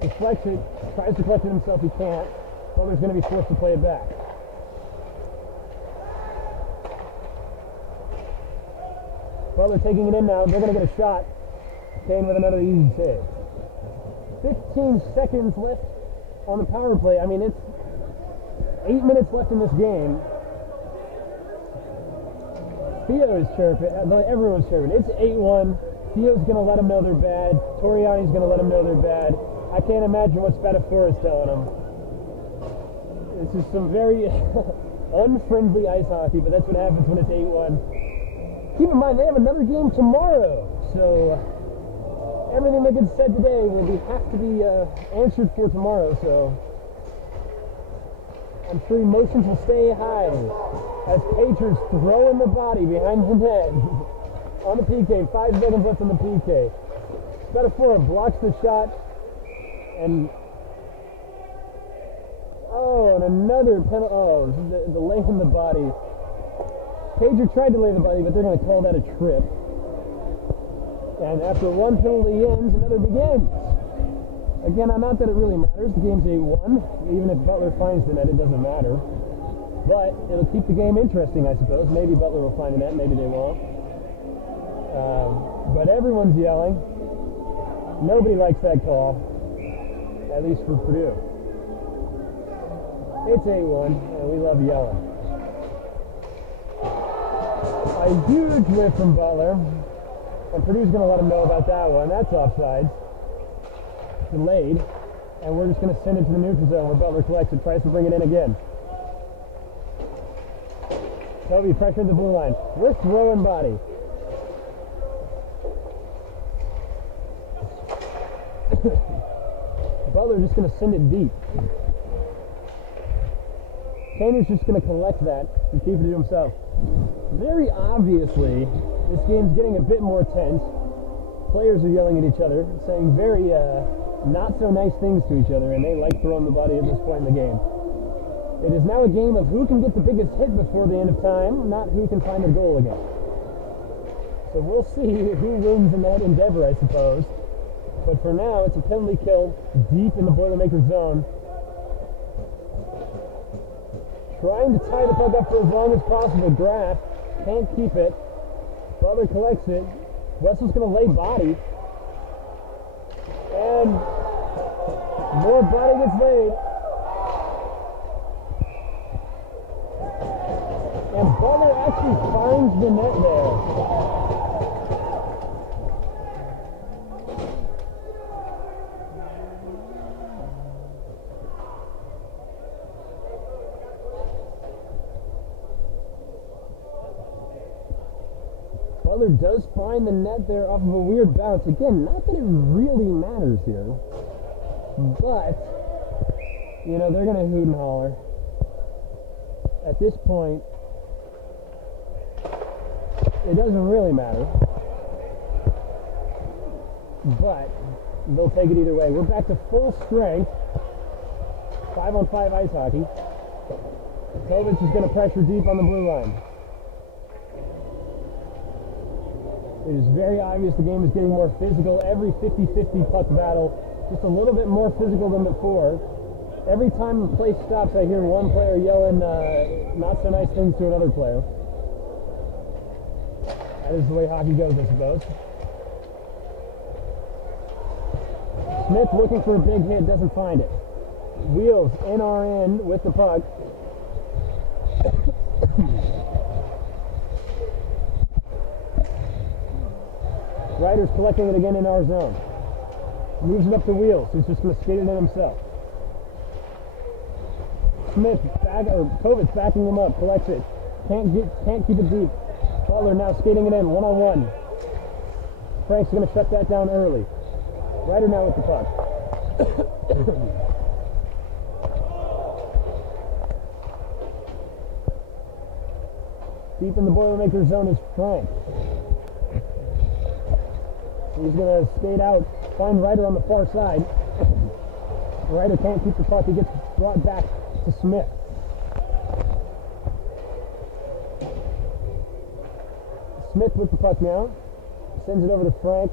Deflects it. Tries to collect it himself. He can't. Butler's going to be forced to play it back. Butler taking it in now. They're going to get a shot. Kane with another easy save. 15 seconds left on the power play. I mean, it's 8 minutes left in this game. Theo is chirping. Everyone's chirping. It's 8-1. Theo's going to let them know they're bad. Toriani's going to let them know they're bad. I can't imagine what Spatafora is telling them. This is some very unfriendly ice hockey, but that's what happens when it's 8-1. Keep in mind, they have another game tomorrow, so everything that gets said today will have to be answered for tomorrow, so I'm sure emotions will stay high as Patriots throwing the body behind the net on the PK. 5 seconds left on the PK. Spetafor blocks the shot. And another penalty. Oh, the lay in the body. Pager tried to lay the body, but they're going to call that a trip. And after one penalty ends, another begins. Again, not that it really matters. The game's 8-1. Even if Butler finds the net, it doesn't matter. But it'll keep the game interesting, I suppose. Maybe Butler will find the net, maybe they won't. But everyone's yelling. Nobody likes that call, at least for Purdue. It's 8-1, and we love yelling. A huge whiff from Butler. And Purdue's going to let him know about that one. That's offsides. Delayed, and we're just going to send it to the neutral zone where Butler collects it, tries to bring it in again. Toby pressured the blue line. We're throwing body. Butler just going to send it deep. Kaner's just going to collect that and keep it to himself. Very obviously, this game's getting a bit more tense. Players are yelling at each other, saying very not so nice things to each other, and they like throwing the body at this point in the game. It is now a game of who can get the biggest hit before the end of time, not who can find a goal again. So we'll see who wins in that endeavor, I suppose. But for now, it's a penalty kill deep in the Boilermaker zone. Trying to tie the puck up for as long as possible. Graff can't keep it. Butler collects it. Wessel's going to lay body. And more body gets laid. And Butler actually finds the net there. Butler does find the net there off of a weird bounce. Again, not that it really matters here, but, you know, they're going to hoot and holler. At this point, it doesn't really matter, but they'll take it either way. We're back to full strength. 5-on-5 ice hockey. Kovic is going to pressure deep on the blue line. It is very obvious the game is getting more physical. Every 50-50 puck battle, just a little bit more physical than before. Every time the play stops, I hear one player yelling not so nice things to another player. That is the way hockey goes, I suppose. Smith looking for a big hit, doesn't find it. Wheels NRN with the puck. Ryder's collecting it again in our zone. Moves it up to Wheels. He's just going to skate it in himself. Smith, Kovic backing him up, collects it. Can't keep it deep. Butler now skating it in, one-on-one. Frank's going to shut that down early. Ryder now with the puck. Deep in the Boilermaker zone is Frank. He's going to skate out, find Ryder on the far side. Ryder can't keep the puck. He gets brought back to Smith. Smith with the puck now. Sends it over to Frank.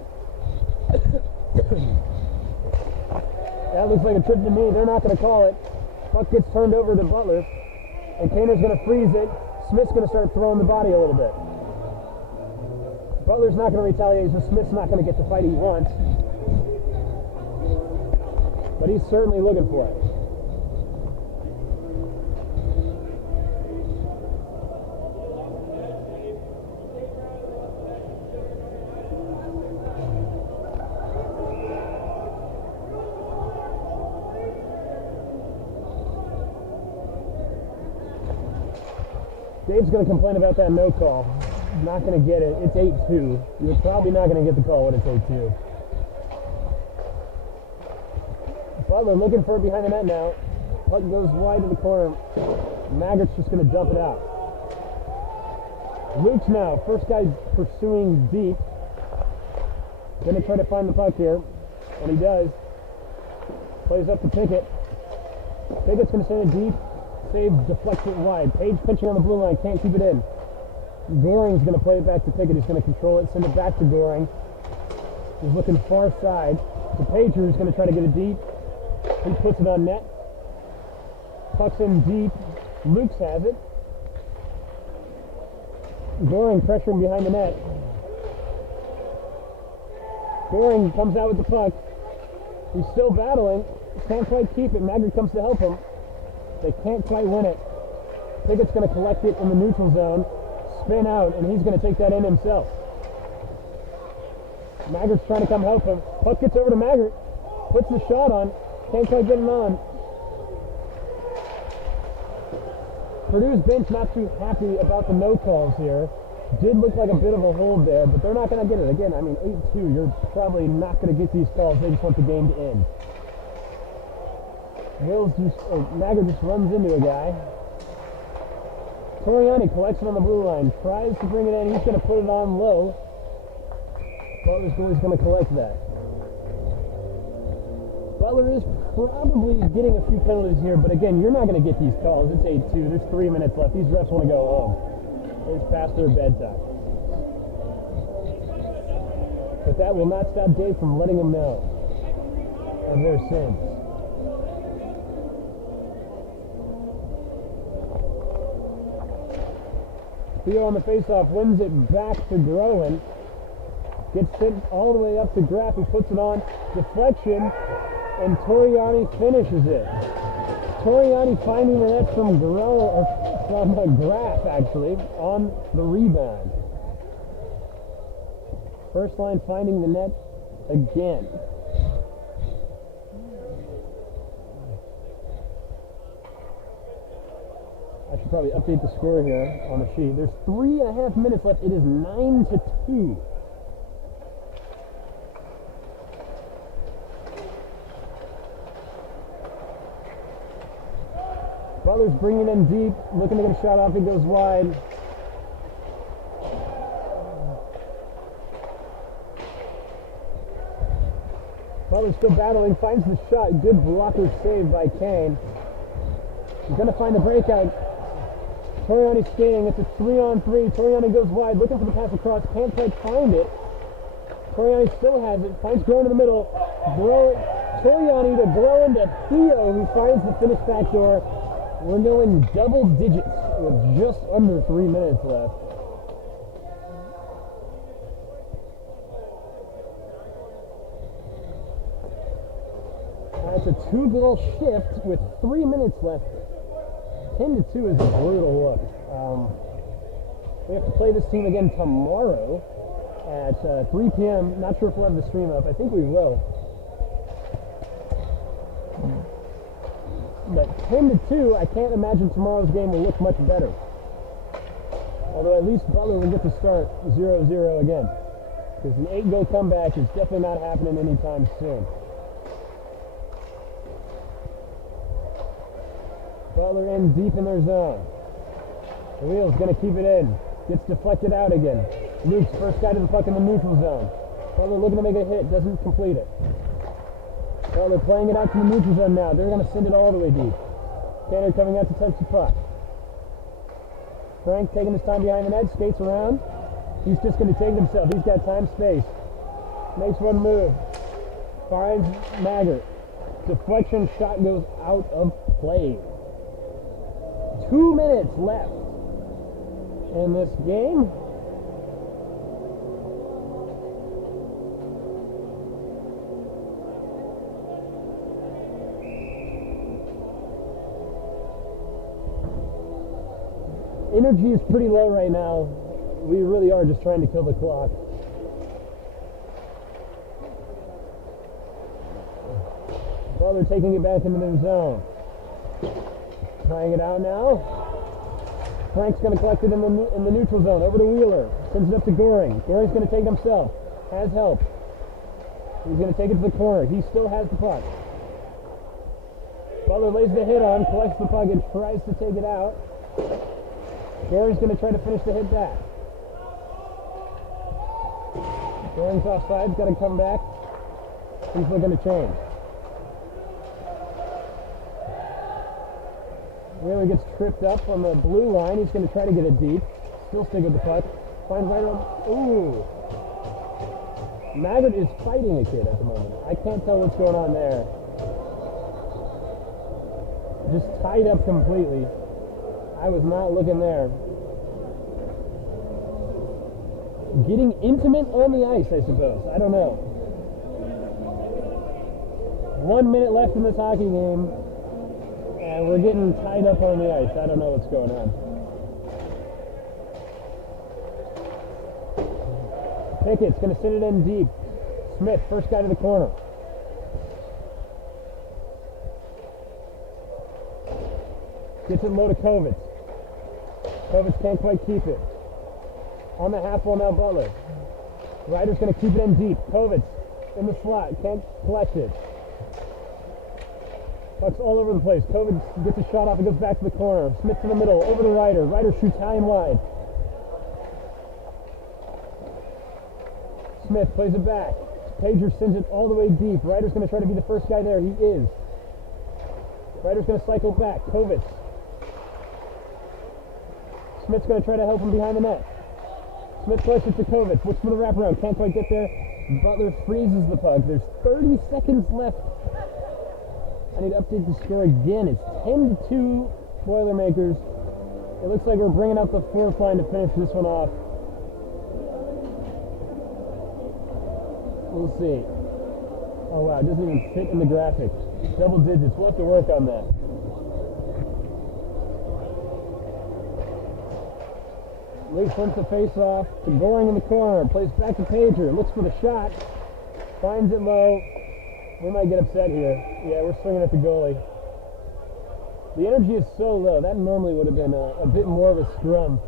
That looks like a trip to me. They're not going to call it. Puck gets turned over to Butler. And Kaner's going to freeze it. Smith's going to start throwing the body a little bit. Butler's not going to retaliate, so Smith's not going to get the fight he wants. But he's certainly looking for it. Dave's going to complain about that no call. Not going to get it. It's 8-2. You're probably not going to get the call when it's 8-2. Butler looking for it behind the net now. Puck goes wide to the corner. Magritt's just going to dump it out. Luke's now, first guy pursuing deep. Gonna try to find the puck here, and he does. Plays up to Pickett. Pickett's gonna send it deep. Save, deflects it wide. Page pinching on the blue line, can't keep it in. Goring's gonna play it back to Pickett. He's gonna control it, send it back to Goring. He's looking far side. The Pager who's gonna try to get it deep. He puts it on net. Puck's in deep. Luke's has it. Goring pressuring behind the net. Goring comes out with the puck. He's still battling. Can't quite keep it. Maggard comes to help him. They can't quite win it. Pickett's going to collect it in the neutral zone. Spin out, and he's going to take that in himself. Maggard's trying to come help him. Puck gets over to Maggard. Puts the shot on. Can't quite get it on. Purdue's bench not too happy about the no calls here. Did look like a bit of a hold there, but they're not going to get it. Again, I mean, 8-2, you're probably not going to get these calls. They just want the game to end. Maggard just runs into a guy. Toriani collects it on the blue line. Tries to bring it in. He's going to put it on low. Butler's goalie's going to collect that. Butler is probably getting a few penalties here, but again, you're not going to get these calls. It's 8-2. There's 3 minutes left. These refs want to go home. It's past their bedtime. But that will not stop Dave from letting them know of their sins. Theo on the faceoff wins it back to Groen. Gets sent all the way up to Graff. He puts it on. Deflection. And Toriani finishes it. Toriani finding the net from Graff, actually, on the rebound. First line finding the net again. I should probably update the score here on the sheet. There's 3.5 minutes left. It is 9-2. Butler's bringing it in deep, looking to get a shot off. He goes wide. Butler's still battling, finds the shot. Good blocker save by Kane. He's going to find the breakout. Toriani skating. It's a 3-on-3. Toriani goes wide, looking for the pass across. Can't quite find it. Toriani still has it. Finds Groen in the middle. Toriani to Groen to Theo, who finds the finish back door. We're going double digits with just under 3 minutes left. That's a 2-goal shift with 3 minutes left. 10-2 is a brutal look. We have to play this team again tomorrow at 3 p.m. Not sure if we'll have the stream up. I think we will. But 10-2, I can't imagine tomorrow's game will look much better. Although at least Butler will get to start 0-0 again. Because an 8-goal comeback is definitely not happening anytime soon. Butler in deep in their zone. The wheel's going to keep it in. Gets deflected out again. Luke's first guy to the puck in the neutral zone. Butler looking to make a hit, doesn't complete it. Well, they're playing it out to the neutral zone now. They're going to send it all the way deep. Tanner coming out to touch the puck. Frank taking his time behind the net, skates around. He's just going to take it himself. He's got time, space. Makes one move. Finds Maggard. Deflection shot goes out of play. 2 minutes left in this game. Energy is pretty low right now. We really are just trying to kill the clock. Butler taking it back into their zone. Trying it out now. Frank's going to collect it in the neutral zone. Over to Wheeler. Sends it up to Goring. Goring's going to take it himself. Has help. He's going to take it to the corner. He still has the puck. Butler lays the hit on, collects the puck and tries to take it out. Goring's going to try to finish the hit back. Goring's offside, got to come back. He's looking to change. Wheeler gets tripped up on the blue line. He's going to try to get it deep. Still stick with the puck. Finds right on. Ooh. Maggard is fighting a kid at the moment. I can't tell what's going on there. Just tied up completely. I was not looking there. Getting intimate on the ice, I suppose. I don't know. 1 minute left in this hockey game, and we're getting tied up on the ice. I don't know what's going on. Pickett's going to send it in deep. Smith, first guy to the corner. Gets it low to Kovitz. Kovitz can't quite keep it. On the half wall now, Butler. Ryder's going to keep it in deep. Kovitz in the slot. Can't collect it. Puck's all over the place. Kovitz gets a shot off and goes back to the corner. Smith to the middle. Over to Ryder. Ryder shoots high and wide. Smith plays it back. Pager sends it all the way deep. Ryder's going to try to be the first guy there. He is. Ryder's going to cycle back. Kovitz. Smith's going to try to help him behind the net. Smith flushes it to Kovitz. Looks for the wraparound. Can't quite get there. Butler freezes the puck. There's 30 seconds left. I need to update the score again. It's 10-2 Boilermakers. It looks like we're bringing out the fourth line to finish this one off. We'll see. Oh wow, it doesn't even fit in the graphic. Double digits. We'll have to work on that. Luke flips the face off to Goring in the corner. Plays back to Pager. Looks for the shot. Finds it low. We might get upset here. Yeah, we're swinging at the goalie. The energy is so low. That normally would have been a bit more of a scrum.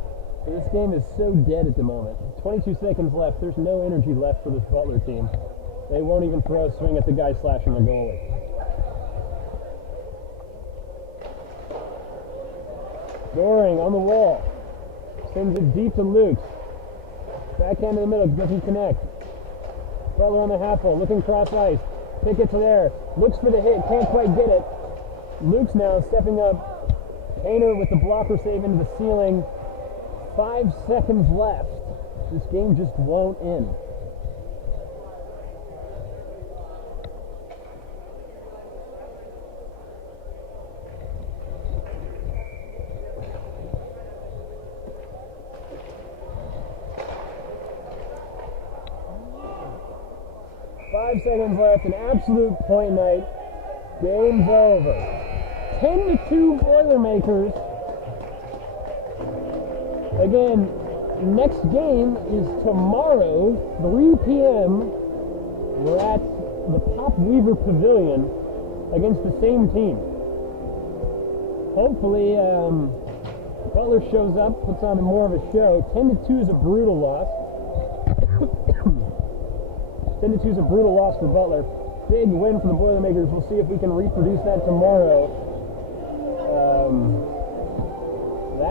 But this game is so dead at the moment. 22 seconds left. There's no energy left for this Butler team. They won't even throw a swing at the guy slashing the goalie. Goring on the wall. Sends it deep to Luke. Backhand in the middle. Doesn't connect. Butler on the half wall. Looking cross ice. Pickett to there. Looks for the hit. Can't quite get it. Luke's now stepping up. Kaner with the blocker save into the ceiling. 5 seconds left. This game just won't end. Seconds left, an absolute point night. Game's over. 10-2 Boilermakers. Again, next game is tomorrow, 3 p.m. We're at the Pop Weaver Pavilion against the same team. Hopefully, Butler shows up, puts on more of a show. 10-2 is a brutal loss. 10-2 is a brutal loss for Butler. Big win for the Boilermakers. We'll see if we can reproduce that tomorrow